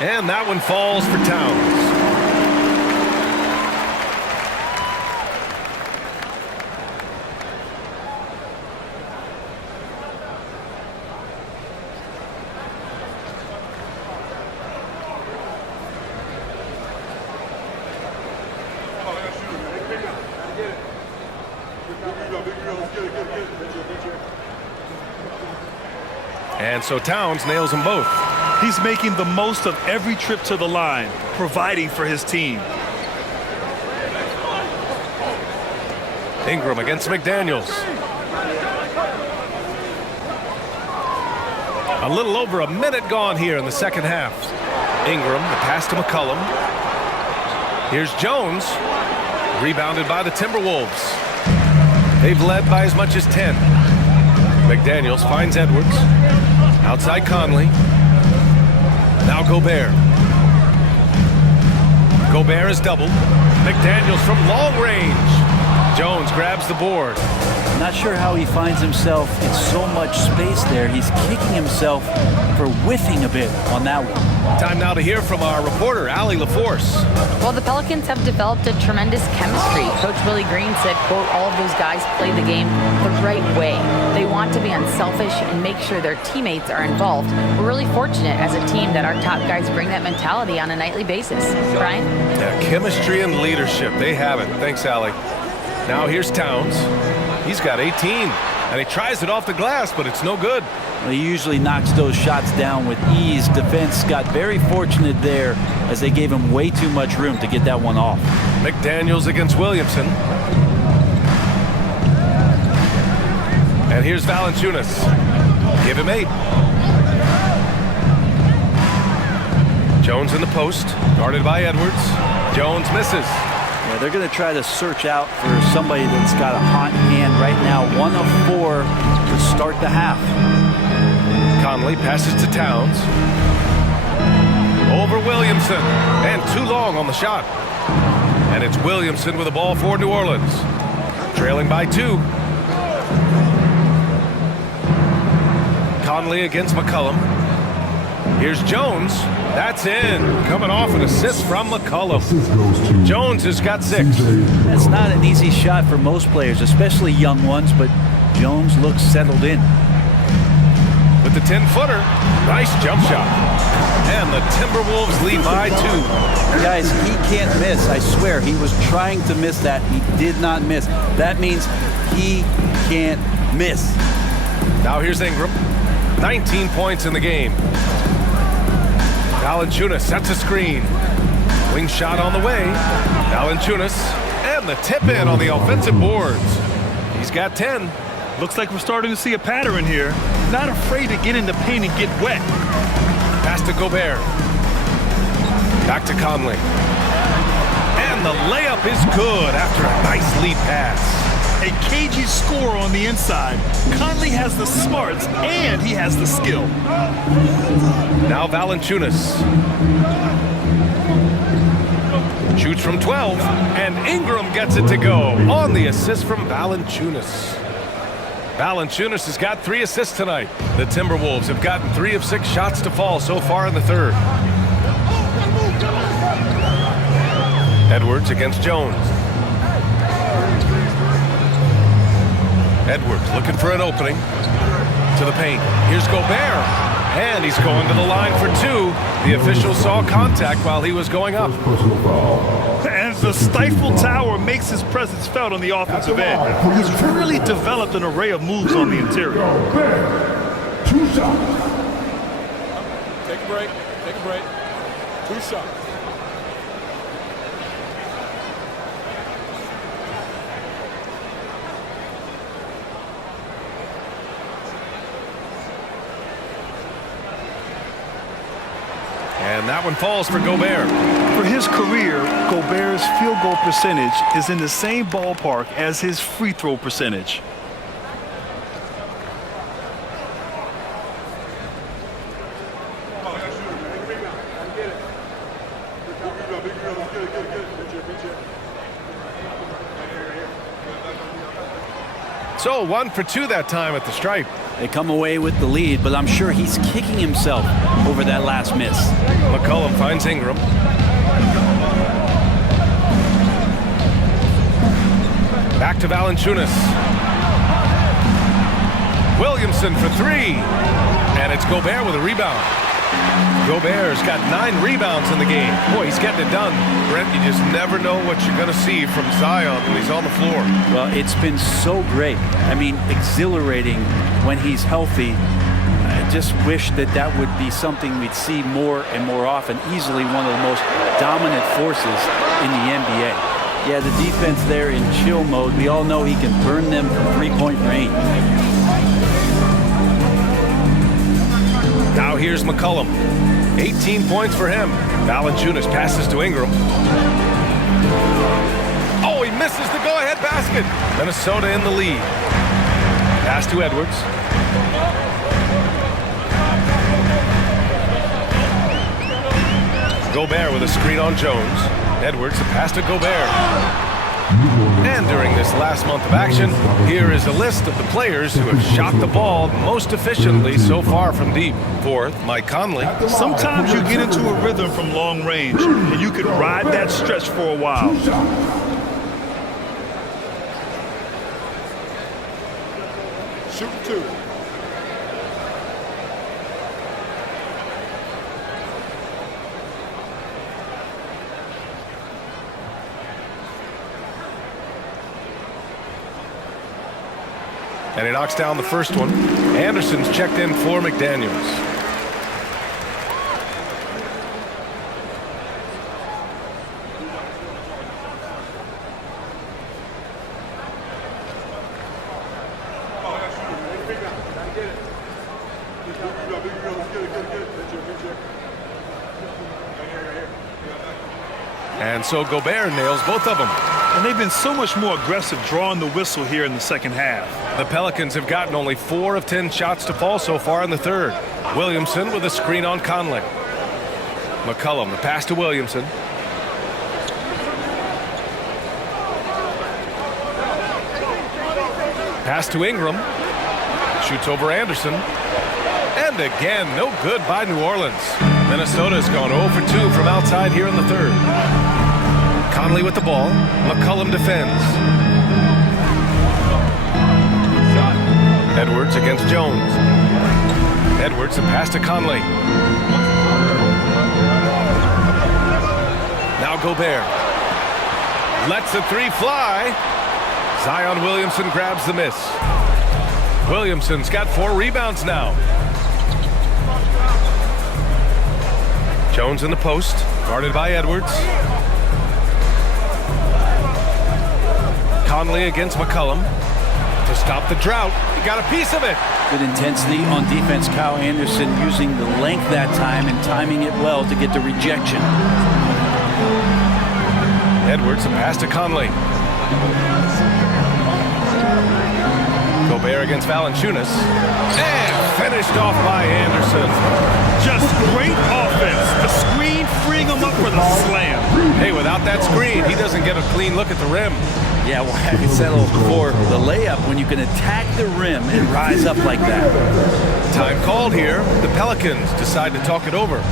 And that one falls for Towns. And so Towns nails them both. He's making the most of every trip to the line, providing for his team. Ingram against McDaniels. A little over a minute gone here in the second half. Ingram, the pass to McCollum. Here's Jones, rebounded by the Timberwolves. They've led by as much as 10. McDaniels finds Edwards. Outside Conley. Now Gobert. Gobert is doubled. McDaniels from long range. Jones grabs the board. Not sure how he finds himself in so much space there. He's kicking himself for whiffing a bit on that one. Time now to hear from our reporter, Allie LaForce. Well, the Pelicans have developed a tremendous chemistry. Coach Willie Green said, quote, all of those guys play the game the right way. They want to be unselfish and make sure their teammates are involved. We're really fortunate as a team that our top guys bring that mentality on a nightly basis. Brian? Yeah, chemistry and leadership. They have it. Thanks, Allie. Now here's Towns. He's got 18, and he tries it off the glass, but it's no good. Well, he usually knocks those shots down with ease. Defense got very fortunate there as they gave him way too much room to get that one off. McDaniels against Williamson. And here's Valanciunas. Give him 8. Jones in the post, guarded by Edwards. Jones misses. Yeah, they're going to try to search out for somebody that's got a hot hand right now. 1 of 4 to start the half. Conley passes to Towns. Over Williamson. And too long on the shot. And it's Williamson with the ball for New Orleans. Trailing by 2. Conley against McCollum. Here's Jones. That's in. Coming off an assist from McCollum. Jones has got 6. That's not an easy shot for most players, especially young ones, but Jones looks settled in. with the 10-footer. Nice jump shot. And the Timberwolves lead by 2. Guys, he can't miss. I swear, he was trying to miss that. He did not miss. That means he can't miss. Now here's Ingram. 19 points in the game. Valanciunas sets a screen. Wing shot on the way. Valanciunas and the tip in on the offensive boards. He's got 10. Looks like we're starting to see a pattern here. Not afraid to get in the paint and get wet. Pass to Gobert. Back to Conley. And the layup is good after a nice lead pass. A cagey score on the inside. Conley has the smarts and he has the skill. Now Valanciunas. Shoots from 12, and Ingram gets it to go on the assist from Valanciunas. Valanciunas has got 3 assists tonight. The Timberwolves have gotten 3 of 6 shots to fall so far in the third. Edwards against Jones. Edwards looking for an opening. To the paint. Here's Gobert. And he's going to the line for 2. The official saw contact while he was going up. And the stifle tower makes his presence felt on the offensive end. He's really developed an array of moves on the interior. 2 shots. Take a break. Take a break. 2 shots. And that one falls for Gobert. For his career, Gobert's field goal percentage is in the same ballpark as his free throw percentage. So 1 for 2 that time at the stripe. They come away with the lead, but I'm sure he's kicking himself over that last miss. McCollum finds Ingram. Back to Valanciunas. Williamson for 3. And it's Gobert with a rebound. Gobert's got 9 rebounds in the game. Boy, he's getting it done. Brent, you just never know what you're going to see from Zion when he's on the floor. Well, it's been so great. I mean, exhilarating when he's healthy. I just wish that that would be something we'd see more and more often. Easily one of the most dominant forces in the NBA. Yeah, the defense there in chill mode. We all know he can burn them from 3-point range. Now here's McCollum. 18 points for him. Valanciunas passes to Ingram. Oh, he misses the go-ahead basket. Minnesota in the lead. Pass to Edwards. Gobert with a screen on Jones. Edwards, the pass to Gobert. And during this last month of action, here is a list of the players who have shot the ball most efficiently so far from deep. 4th, Mike Conley. Sometimes you get into a rhythm from long range, and you can ride that stretch for a while. Shoot 2. And he knocks down the first one. Anderson's checked in for McDaniels. And so Gobert nails both of them. And they've been so much more aggressive drawing the whistle here in the second half. The Pelicans have gotten only 4 of 10 shots to fall so far in the third. Williamson with a screen on Conley. McCollum, the pass to Williamson. Pass to Ingram. Shoots over Anderson. And again, no good by New Orleans. Minnesota's gone 0 for 2 from outside here in the third. Conley with the ball. McCollum defends. Edwards against Jones. Edwards, a pass to Conley. Now Gobert. Lets the three fly. Zion Williamson grabs the miss. Williamson's got 4 rebounds now. Jones in the post, guarded by Edwards. Conley against McCollum to stop the drought. He got a piece of it. Good intensity on defense. Kyle Anderson using the length that time and timing it well to get the rejection. Edwards, a pass to Conley. Gobert against Valanciunas. And finished off by Anderson. Just great offense. The screen freeing him up for the slam. Hey, without that screen, he doesn't get a clean look at the rim. Yeah, well, I settled for the layup when you can attack the rim and rise up like that. Time called here. The Pelicans decide to talk it over.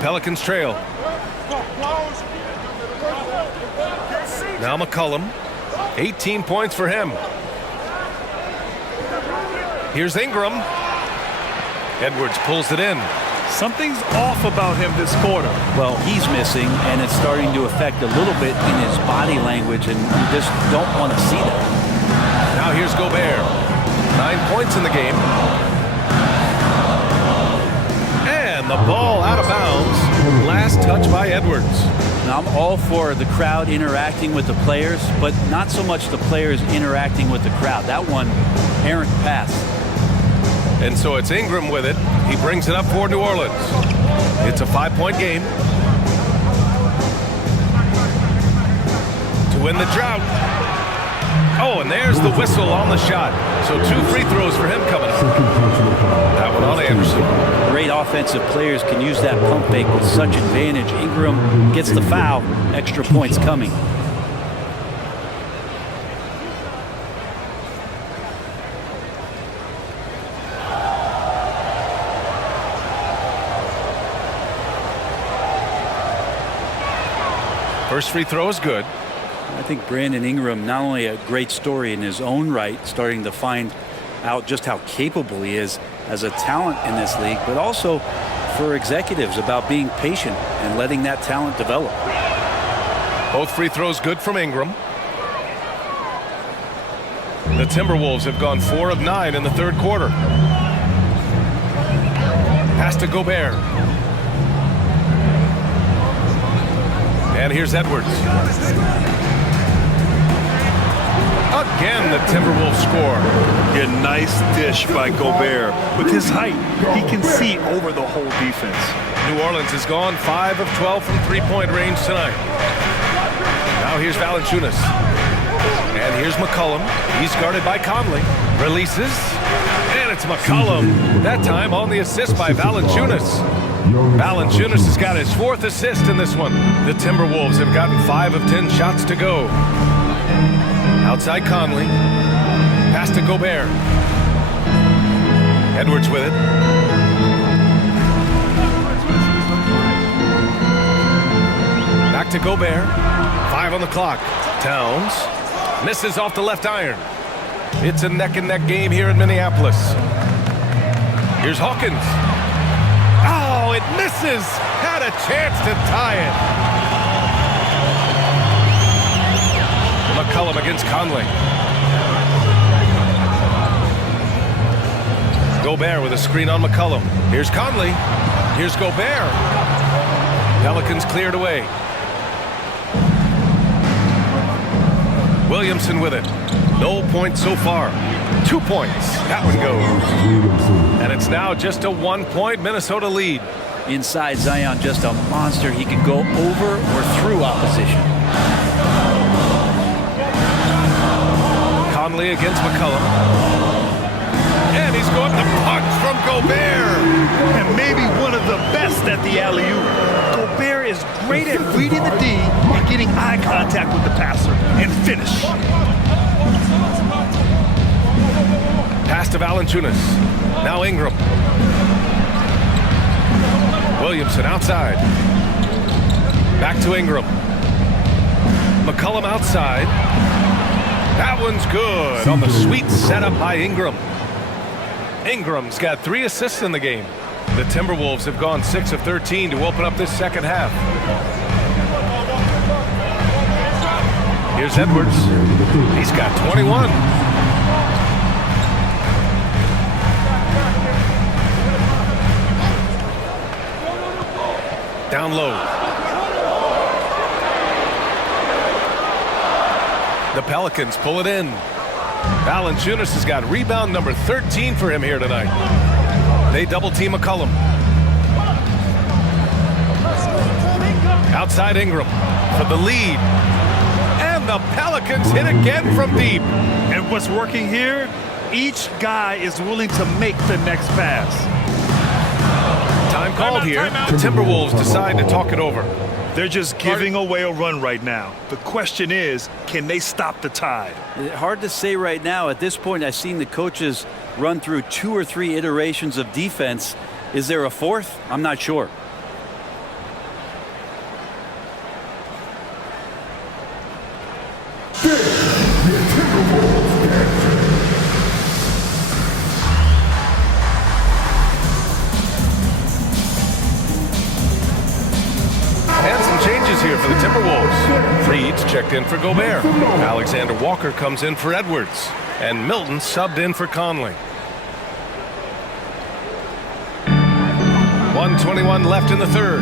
Pelicans trail. Now McCollum. 18 points for him. Here's Ingram. Edwards pulls it in. Something's off about him this quarter. Well, he's missing, and it's starting to affect a little bit in his body language, and you just don't want to see that. Now here's Gobert. 9 points in the game. The ball out of bounds. Last touch by Edwards. Now, I'm all for the crowd interacting with the players, but not so much the players interacting with the crowd. That one, errant pass. And so it's Ingram with it. He brings it up for New Orleans. It's a 5-point game. To win the drought. Oh, and there's the whistle on the shot. So 2 free throws for him coming up. That one on Anderson. Great offensive players can use that pump fake with such advantage. Ingram gets the foul. Extra points coming. First free throw is good. I think Brandon Ingram, not only a great story in his own right, starting to find out just how capable he is as a talent in this league, but also for executives about being patient and letting that talent develop. Both free throws good from Ingram. The Timberwolves have gone 4 of 9 in the third quarter. Pass to Gobert. And here's Edwards. Again, the Timberwolves score. A nice dish by Gobert. With his height, he can see over the whole defense. New Orleans has gone 5 of 12 from three-point range tonight. Now here's Valanciunas. And here's McCollum. He's guarded by Conley. Releases. And it's McCollum. That time on the assist by Valanciunas. Valanciunas has got his 4th assist in this one. The Timberwolves have gotten 5 of 10 shots to go. Outside Conley. Pass to Gobert. Edwards with it. Back to Gobert. 5 on the clock. Towns misses off the left iron. It's a neck-and-neck game here in Minneapolis. Here's Hawkins. Oh, it misses. Had a chance to tie it. McCollum against Conley. Gobert with a screen on McCollum. Here's Conley. Here's Gobert. Pelicans cleared away. Williamson with it. No points so far. 2 points. That one goes. And it's now just a 1-point Minnesota lead. Inside, Zion just a monster. He can go over or through opposition. Conley against McCollum. And he's going to punch from Gobert. And maybe one of the best at the alley-oop. Gobert is great at reading the D and getting eye contact with the passer and finish. Pass to Valanciunas. Now Ingram. Williamson outside. Back to Ingram. McCollum outside. That one's good on the sweet setup by Ingram. Ingram's got 3 assists in the game. The Timberwolves have gone 6 of 13 to open up this second half. Here's Edwards. He's got 21. Down low. The Pelicans pull it in. Valanciunas has got rebound number 13 for him here tonight. They double team McCollum. Outside Ingram for the lead. And the Pelicans hit again from deep. And what's working here, each guy is willing to make the next pass. Time called here. The Timberwolves decide to talk it over. They're just giving away a run right now. The question is, can they stop the tide? Hard to say right now. At this point, I've seen the coaches run through 2 or 3 iterations of defense. Is there a fourth? I'm not sure. And some changes here for the Timberwolves. Reed's checked in for Gobert. Alexander Walker comes in for Edwards. And Milton subbed in for Conley. 1:21 left in the third.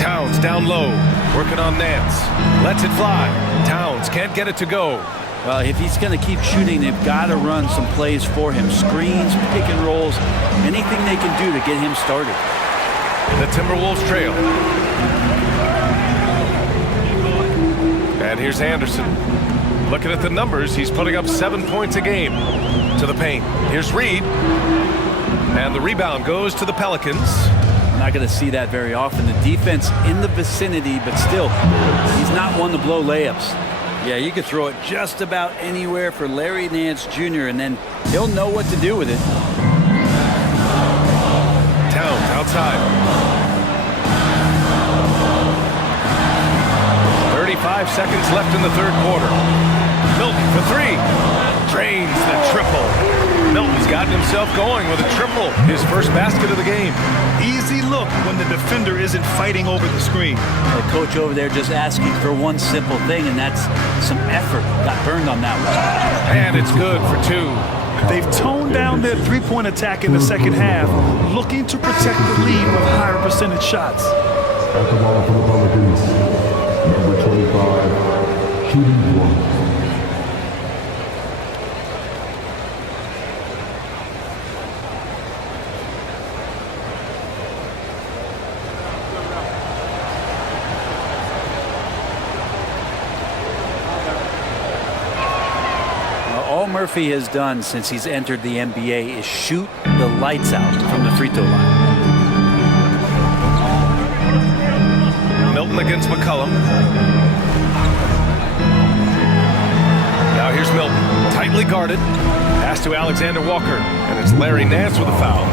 Towns down low, working on Nance. Lets it fly. Towns can't get it to go. Well, if he's going to keep shooting, they've got to run some plays for him. Screens, pick and rolls, anything they can do to get him started. The Timberwolves trail. And here's Anderson. Looking at the numbers, he's putting up 7 points a game. To the paint. Here's Reed. And the rebound goes to the Pelicans. Not going to see that very often. The defense in the vicinity, but still, he's not one to blow layups. Yeah, you could throw it just about anywhere for Larry Nance Jr., and then he'll know what to do with it. Towns outside. 35 seconds left in the third quarter. Milton for 3. Drains the triple. Milton's gotten himself going with a triple. His first basket of the game. Easy look when the defender isn't fighting over the screen. The coach over there just asking for one simple thing, and that's some effort. Got burned on that one. And it's good for 2. They've toned down their three-point attack in the second half, looking to protect the lead with higher percentage shots. At the ball for the Pelicans, number 25, shooting 1. All Murphy has done since he's entered the NBA is shoot the lights out from the free throw line. Milton against McCollum. Now here's Milton, tightly guarded. Pass to Alexander Walker, and it's Larry Nance with a foul.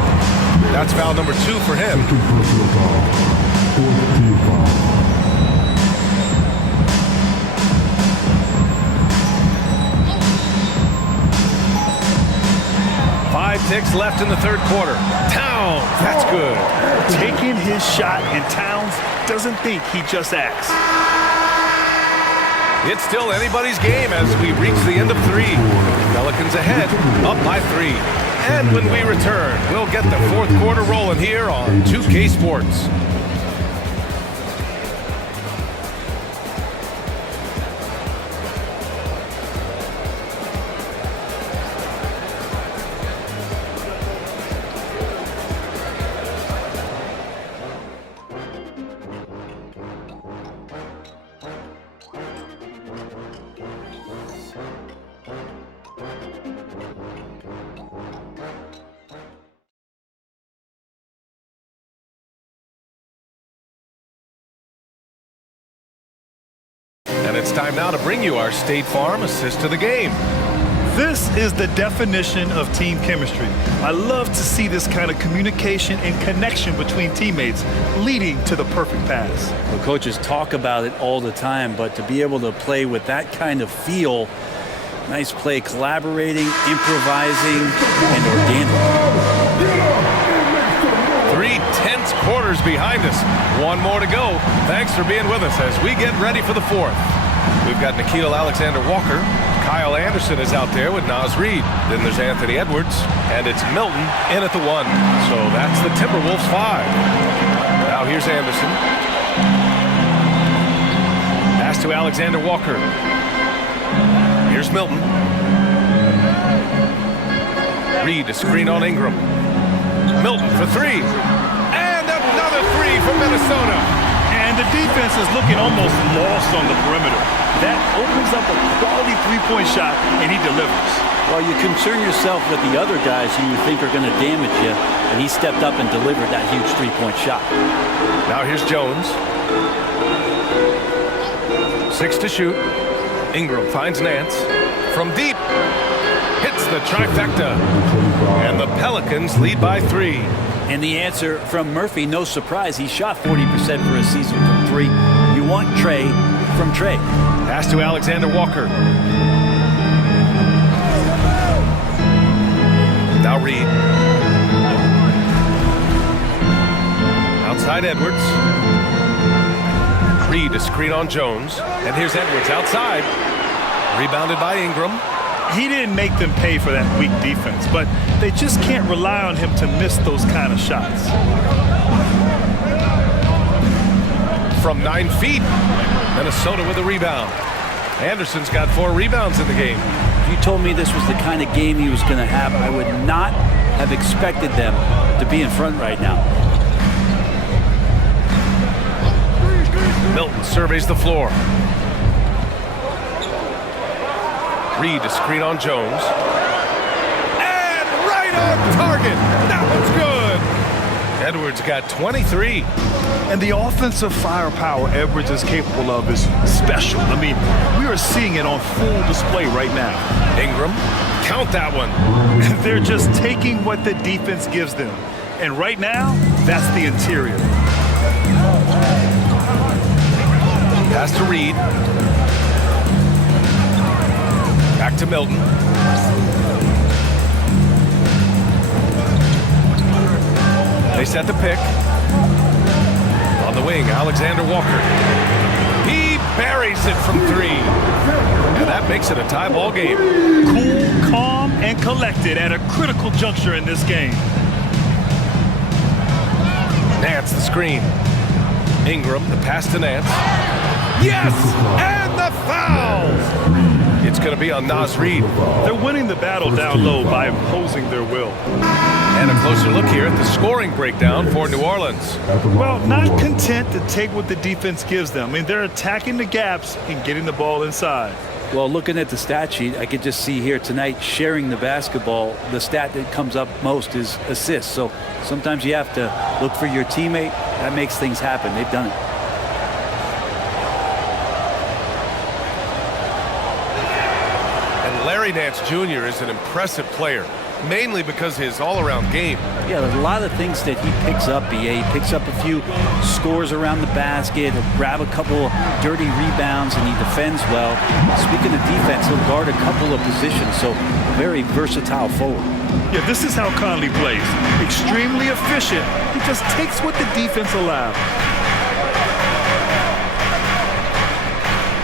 That's foul number 2 for him. Personal foul. 4th team foul. 5 ticks left in the third quarter. Towns, that's good. Taking his shot, and Towns doesn't think, he just acts. It's still anybody's game as we reach the end of 3. Pelicans ahead, up by 3. And when we return, we'll get the fourth quarter rolling here on 2K Sports. time now to bring you our State Farm assist of the game. This is the definition of team chemistry. I love to see this kind of communication and connection between teammates leading to the perfect pass. Well, coaches talk about it all the time, but to be able to play with that kind of feel, nice play, collaborating, improvising, and organic. 3 tense quarters behind us. One more to go. Thanks for being with us as we get ready for the fourth. We've got Nickeil Alexander-Walker. Kyle Anderson is out there with Naz Reid. Then there's Anthony Edwards, and it's Milton in at the 1. So that's the Timberwolves 5. Now here's Anderson. Pass to Alexander-Walker. Here's Milton. Reid, a screen on Ingram. Milton for 3. And another 3 from Minnesota. And the defense is looking almost lost on the perimeter. That opens up a quality three-point shot, and he delivers. Well, you concern yourself with the other guys who you think are going to damage you, and he stepped up and delivered that huge three-point shot. Now here's Jones. 6 to shoot. Ingram finds Nance. From deep. Hits the trifecta. And the Pelicans lead by 3. And the answer from Murphy, no surprise. He shot 40% for a season from 3. You want Trey from Trey. Pass to Alexander-Walker. Now Reid. Outside Edwards. Reid, a screen on Jones. And here's Edwards outside. Rebounded by Ingram. He didn't make them pay for that weak defense, but they just can't rely on him to miss those kind of shots. From 9 feet, Minnesota with a rebound. Anderson's got 4 rebounds in the game. If you told me this was the kind of game he was going to have, I would not have expected them to be in front right now. Milton surveys the floor. Reid, a screen on Jones. And right on target. That one's good. Edwards got 23. And the offensive firepower Edwards is capable of is special. I mean, we are seeing it on full display right now. Ingram, count that one. They're just taking what the defense gives them. And right now, that's the interior. Pass to Reid. Back to Milton. They set the pick. On the wing, Alexander-Walker. He buries it from 3. And that makes it a tie ball game. Cool, calm, and collected at a critical juncture in this game. Nance, the screen. Ingram, the pass to Nance. Yes! And the foul! It's going to be on Naz Reid. They're winning the battle down low by imposing their will. And a closer look here at the scoring breakdown for New Orleans. Well, not content to take what the defense gives them. I mean, they're attacking the gaps and getting the ball inside. Well, looking at the stat sheet, I could just see here tonight sharing the basketball. The stat that comes up most is assists. So sometimes you have to look for your teammate. That makes things happen. They've done it. Larry Nance Jr. is an impressive player, mainly because his all-around game. Yeah, there's a lot of things that he picks up, BA. He picks up a few scores around the basket, he'll grab a couple dirty rebounds, and he defends well. Speaking of defense, he'll guard a couple of positions, so very versatile forward. Yeah, this is how Conley plays. Extremely efficient. He just takes what the defense allows.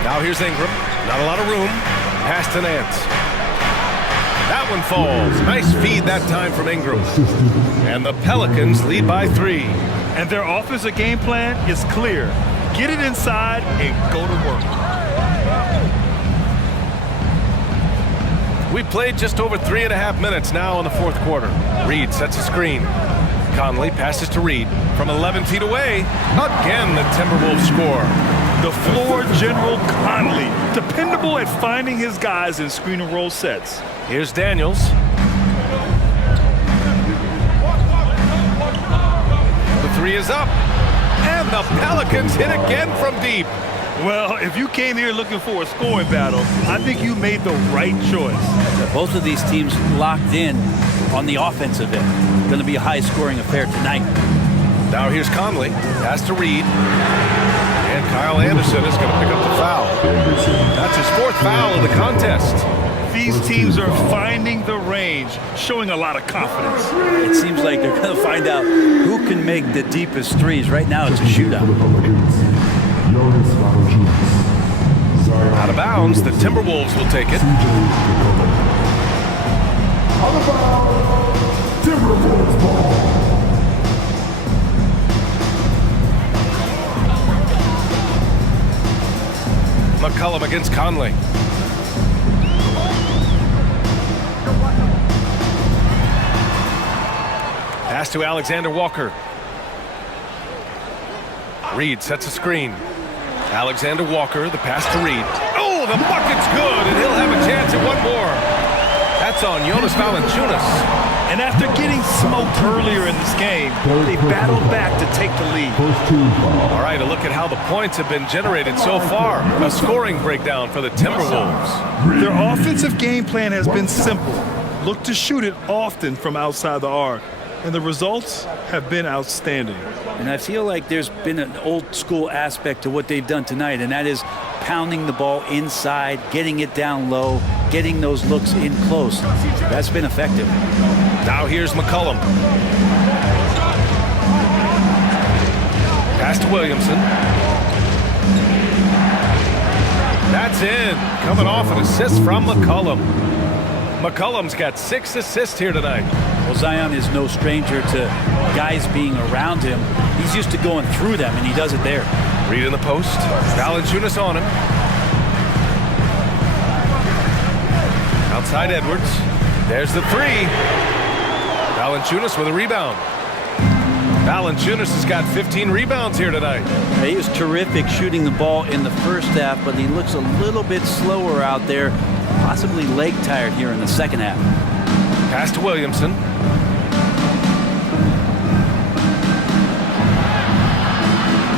Now here's Ingram. Not a lot of room. Pass to Nance. That one falls. Nice feed that time from Ingram. And the Pelicans lead by 3. And their offensive game plan is clear. Get it inside and go to work. We played just over 3.5 minutes now in the fourth quarter. Reid sets a screen. Conley passes to Reid. From 11 feet away, again the Timberwolves score. The floor general Conley, dependable at finding his guys in screen and roll sets. Here's Daniels. The 3 is up. And the Pelicans hit again from deep. Well, if you came here looking for a scoring battle, I think you made the right choice. Both of these teams locked in on the offensive end. Going to be a high-scoring affair tonight. Now here's Conley. Pass to Reed. And Kyle Anderson is going to pick up the foul. That's his 4th foul of the contest. These teams are finding the range, showing a lot of confidence. It seems like they're going to find out who can make the deepest threes. Right now, it's a shootout. Out of bounds, the Timberwolves will take it. Out of bounds, Timberwolves ball. McCollum against Conley. Pass to Alexander Walker. Reed sets a screen. Alexander Walker, the pass to Reed. Oh, the bucket's good, and he'll have a chance at one more. That's on Jonas Valanciunas. And after getting smoked earlier in this game, they battled back to take the lead. All right, a look at how the points have been generated so far. A scoring breakdown for the Timberwolves. Their offensive game plan has been simple. Look to shoot it often from outside the arc. And the results have been outstanding. And I feel like there's been an old school aspect to what they've done tonight, and that is pounding the ball inside, getting it down low, getting those looks in close. That's been effective. Now here's McCollum. Pass to Williamson. That's in. Coming off an assist from McCollum. McCollum's got 6 assists here tonight. Well, Zion is no stranger to guys being around him. He's used to going through them, and he does it there. Reed in the post. Valanciunas on him. Outside Edwards. There's the 3. Valanciunas with a rebound. Valanciunas has got 15 rebounds here tonight. He was terrific shooting the ball in the first half, but he looks a little bit slower out there, possibly leg tired here in the second half. Pass to Williamson.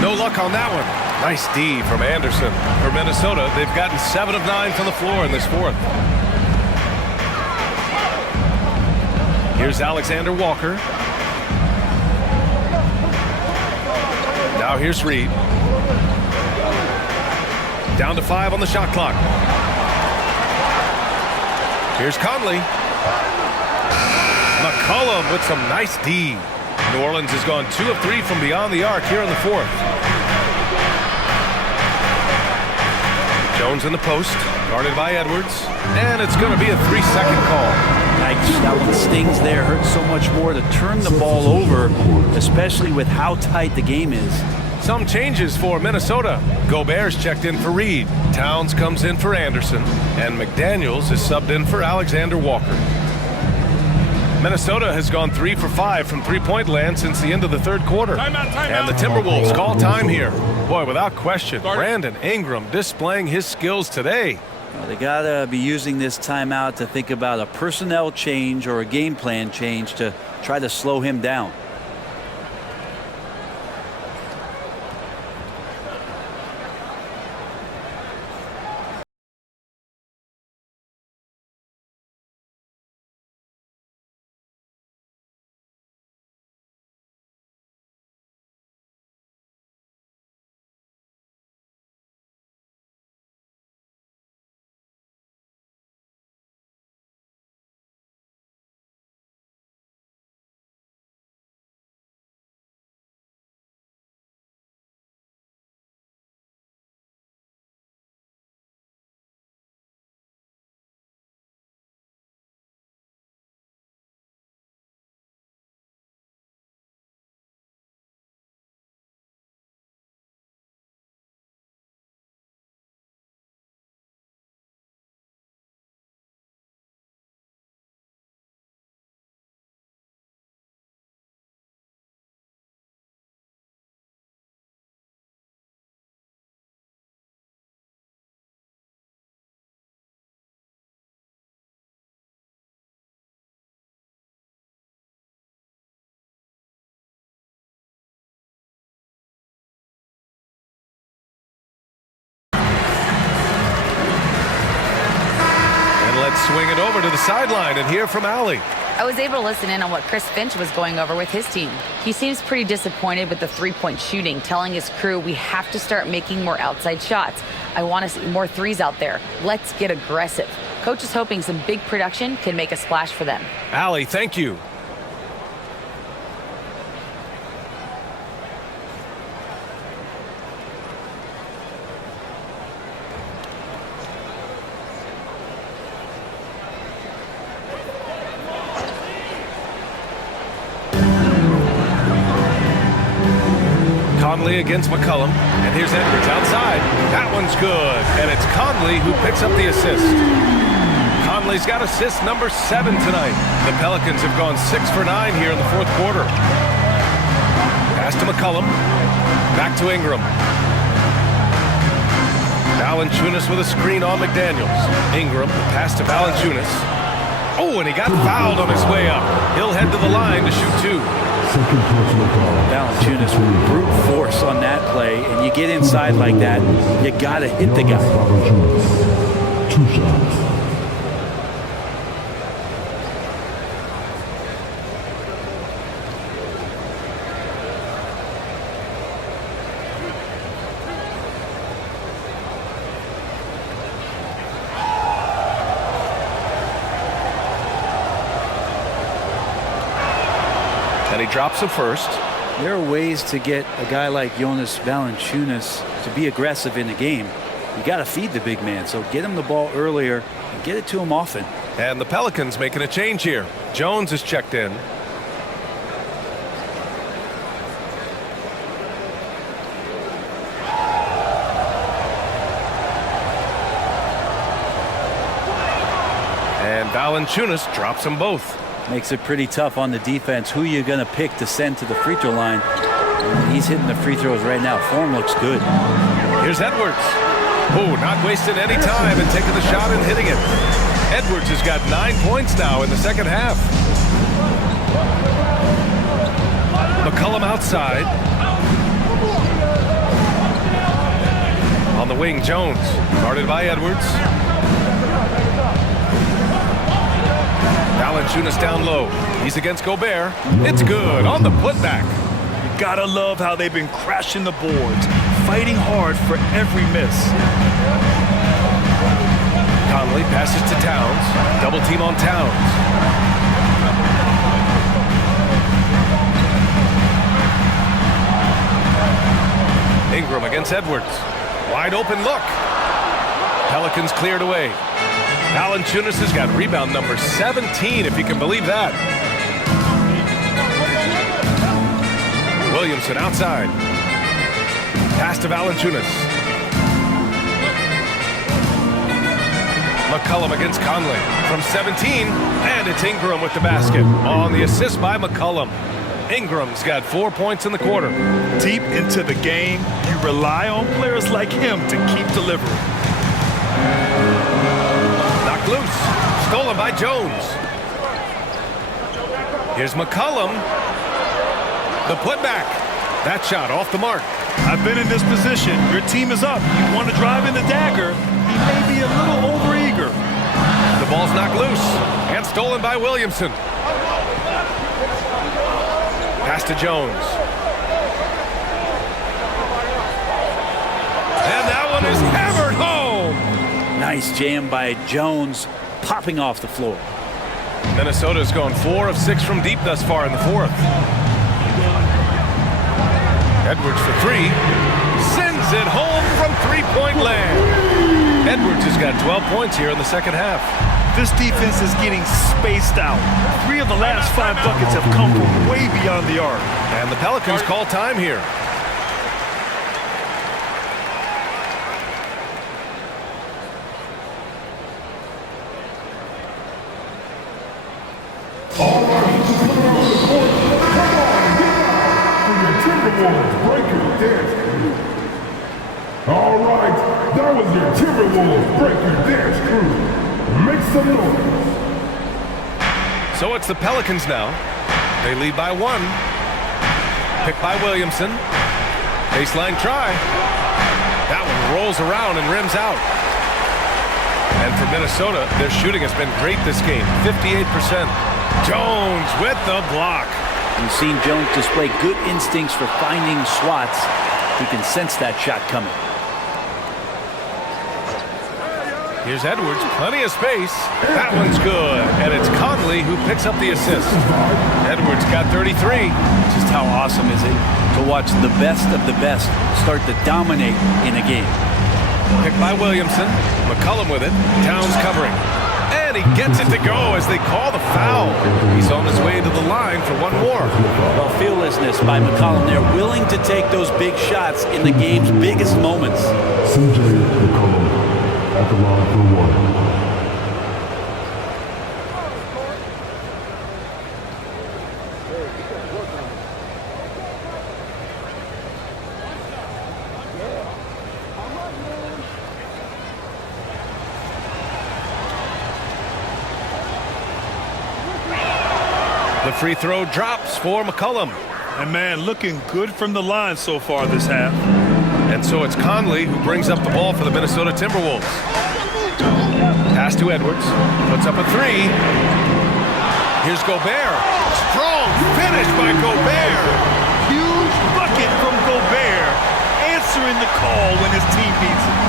No luck on that one. Nice D from Anderson. For Minnesota, they've gotten 7 of 9 from the floor in this 4th. Here's Alexander Walker. Now here's Reed. Down to 5 on the shot clock. Here's Conley. McCollum with some nice D. New Orleans has gone 2 of 3 from beyond the arc here in the 4th. Jones in the post, guarded by Edwards, and it's going to be a 3-second call. Nice. That one stings there. Hurts so much more to turn the ball over, especially with how tight the game is. Some changes for Minnesota. Gobert's checked in for Reed. Towns comes in for Anderson, and McDaniels is subbed in for Alexander Walker. Minnesota has gone 3 for 5 from three-point land since the end of the 3rd quarter. And the Timberwolves call time here. Boy, without question, Brandon Ingram displaying his skills today. Well, they got to be using this timeout to think about a personnel change or a game plan change to try to slow him down. swing it over to the sideline and hear from Allie. I was able to listen in on what Chris Finch was going over with his team. He seems pretty disappointed with the three-point shooting, telling his crew we have to start making more outside shots. I want to see more threes out there. Let's get aggressive. Coach is hoping some big production can make a splash for them. Allie, thank you. Conley against McCollum, and here's Edwards outside. That one's good, and it's Conley who picks up the assist. Conley's got assist number 7 tonight. The Pelicans have gone 6 for 9 here in the fourth quarter. Pass to McCollum, back to Ingram. Valanciunas with a screen on McDaniels. Ingram, pass to Valanciunas. Oh, and he got fouled on his way up. He'll head to the line to shoot 2. Valanciunas with brute force on that play, and you get inside like that, you gotta hit the guy. 2 shots. And he drops the first. There are ways to get a guy like Jonas Valanciunas to be aggressive in the game. You got to feed the big man, so get him the ball earlier and get it to him often. And the Pelicans making a change here. Jones is checked in. And Valanciunas drops them both. Makes it pretty tough on the defense. Who you're going to pick to send to the free throw line. And he's hitting the free throws right now. Form looks good. Here's Edwards. Oh, not wasting any time and taking the shot and hitting it. Edwards has got 9 points now in the second half. McCollum outside. On the wing, Jones. Guarded by Edwards. Valanciunas down low. He's against Gobert. It's good on the putback. You gotta love how they've been crashing the boards, fighting hard for every miss. Conley passes to Towns. Double team on Towns. Ingram against Edwards. Wide open look. Pelicans cleared away. Valanciunas has got rebound number 17, if you can believe that. Williamson outside. Pass to Valanciunas. McCollum against Conley from 17, and it's Ingram with the basket on the assist by McCollum. Ingram's got 4 points in the quarter. Deep into the game, you rely on players like him to keep delivering. Knocked loose. Stolen by Jones. Here's McCollum. The putback. That shot off the mark. I've been in this position. Your team is up. You want to drive in the dagger. He may be a little overeager. The ball's knocked loose and stolen by Williamson. Pass to Jones. And that one is hammered home. Nice jam by Jones, popping off the floor. Minnesota's gone 4 of 6 from deep thus far in the fourth. Edwards for 3. Sends it home from three-point land. Edwards has got 12 points here in the second half. This defense is getting spaced out. 3 of the last 5 buckets have come from way beyond the arc. And the Pelicans call time here. All right, that was your Timberwolves Break Your Dance crew. Make some noise. So it's the Pelicans now. They lead by 1. Picked by Williamson. Baseline try. That one rolls around and rims out. And for Minnesota, their shooting has been great this game, 58%. Jones with the block. We've seen Jones display good instincts for finding swats. He can sense that shot coming. Here's Edwards, plenty of space. That one's good. And it's Conley who picks up the assist. Edwards got 33. Just how awesome is it to watch the best of the best start to dominate in a game. Picked by Williamson. McCollum with it. Towns covering. And he gets it to go as they call the foul. He's on his way to the line for one more. Well, fearlessness by McCollum. They're willing to take those big shots in the game's biggest moments. CJ McCollum at the line for one. The free throw drops for McCollum. And man, looking good from the line so far this half. And so it's Conley who brings up the ball for the Minnesota Timberwolves. Pass to Edwards. Puts up a three. Here's Gobert. Strong finish by Gobert. Huge bucket from Gobert, answering the call when his team beats him.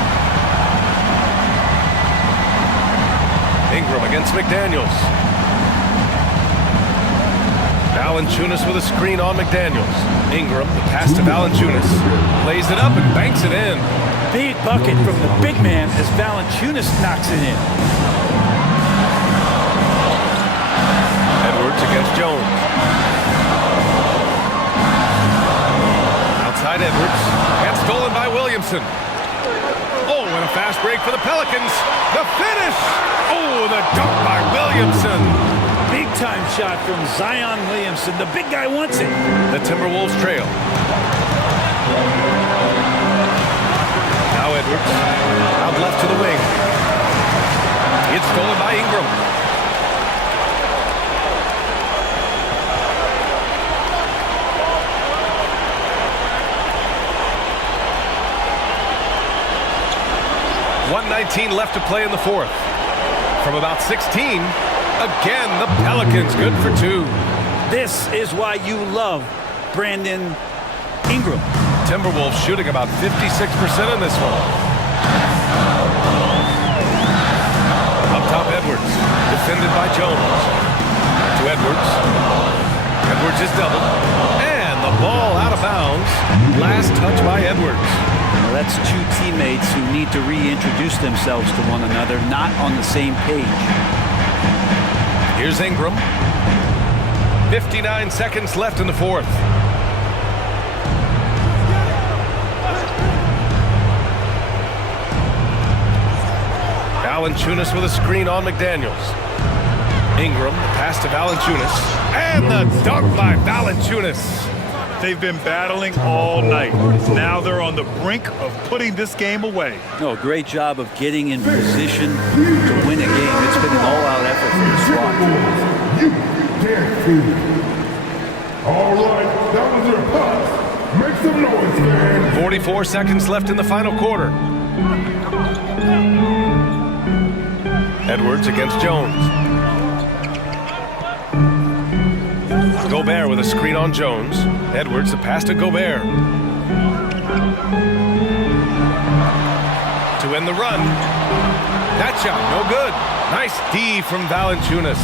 Ingram against McDaniels. Valanciunas with a screen on McDaniels. Ingram, the pass to Valanciunas. Plays it up and banks it in. Big bucket from the big man as Valanciunas knocks it in. Edwards against Jones. Outside Edwards. And stolen by Williamson. Oh, and a fast break for the Pelicans. The finish! Oh, the dunk by Williamson. Big-time shot from Zion Williamson. The big guy wants it. The Timberwolves trail. Now Edwards. Out left to the wing. It's stolen by Ingram. .119 left to play in the fourth. From about 16, again, the Pelicans good for two. This is why you love Brandon Ingram. Timberwolves shooting about 56% in this one. Up top, Edwards. Defended by Jones. To Edwards. Edwards is doubled. And the ball out of bounds. Last touch by Edwards. Well, that's two teammates who need to reintroduce themselves to one another, not on the same page. Here's Ingram. 59 seconds left in the fourth. Valanciunas with a screen on McDaniels. Ingram, the pass to Valanciunas. And the dunk by Valanciunas. They've been battling all night. Now they're on the brink of putting this game away. No, great job of getting in position to win a game. It's been an all-out effort for the squad. You can't see. All right, that was your pass. Make some noise, man. 44 seconds left in the final quarter. Edwards against Jones. Gobert with a screen on Jones. Edwards, the pass to Gobert. To end the run. That shot, no good. Nice D from Valanciunas.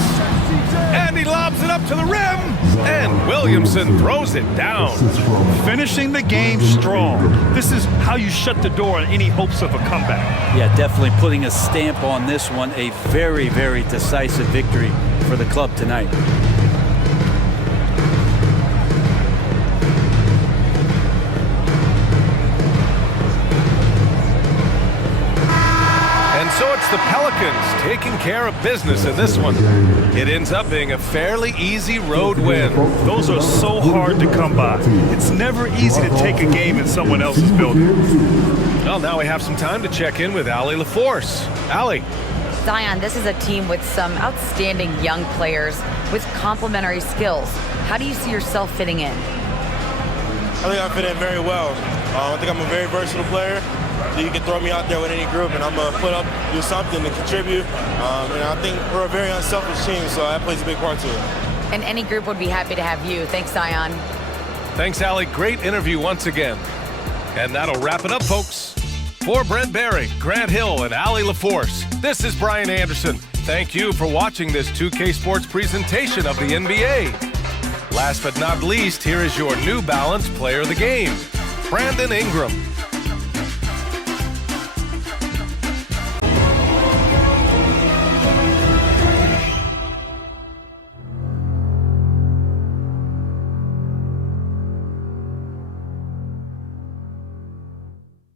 And he lobs it up to the rim. And Williamson throws it down. Finishing the game strong. This is how you shut the door on any hopes of a comeback. Yeah, definitely putting a stamp on this one. A very, very decisive victory for the club tonight. So it's the Pelicans taking care of business in this one. It ends up being a fairly easy road win. Those are so hard to come by. It's never easy to take a game in someone else's building. Well, now we have some time to check in with Allie LaForce. Allie. Zion, this is a team with some outstanding young players with complementary skills. How do you see yourself fitting in? I think I fit in very well. I think I'm a very versatile player. you can throw me out there with any group, and I'm going to put up, do something to contribute. And I think we're a very unselfish team, so that plays a big part to it. And any group would be happy to have you. Thanks, Zion. Thanks, Allie. Great interview once again. And that'll wrap it up, folks. For Brent Barry, Grant Hill, and Allie LaForce, this is Brian Anderson. Thank you for watching this 2K Sports presentation of the NBA. Last but not least, here is your New Balance Player of the Game, Brandon Ingram.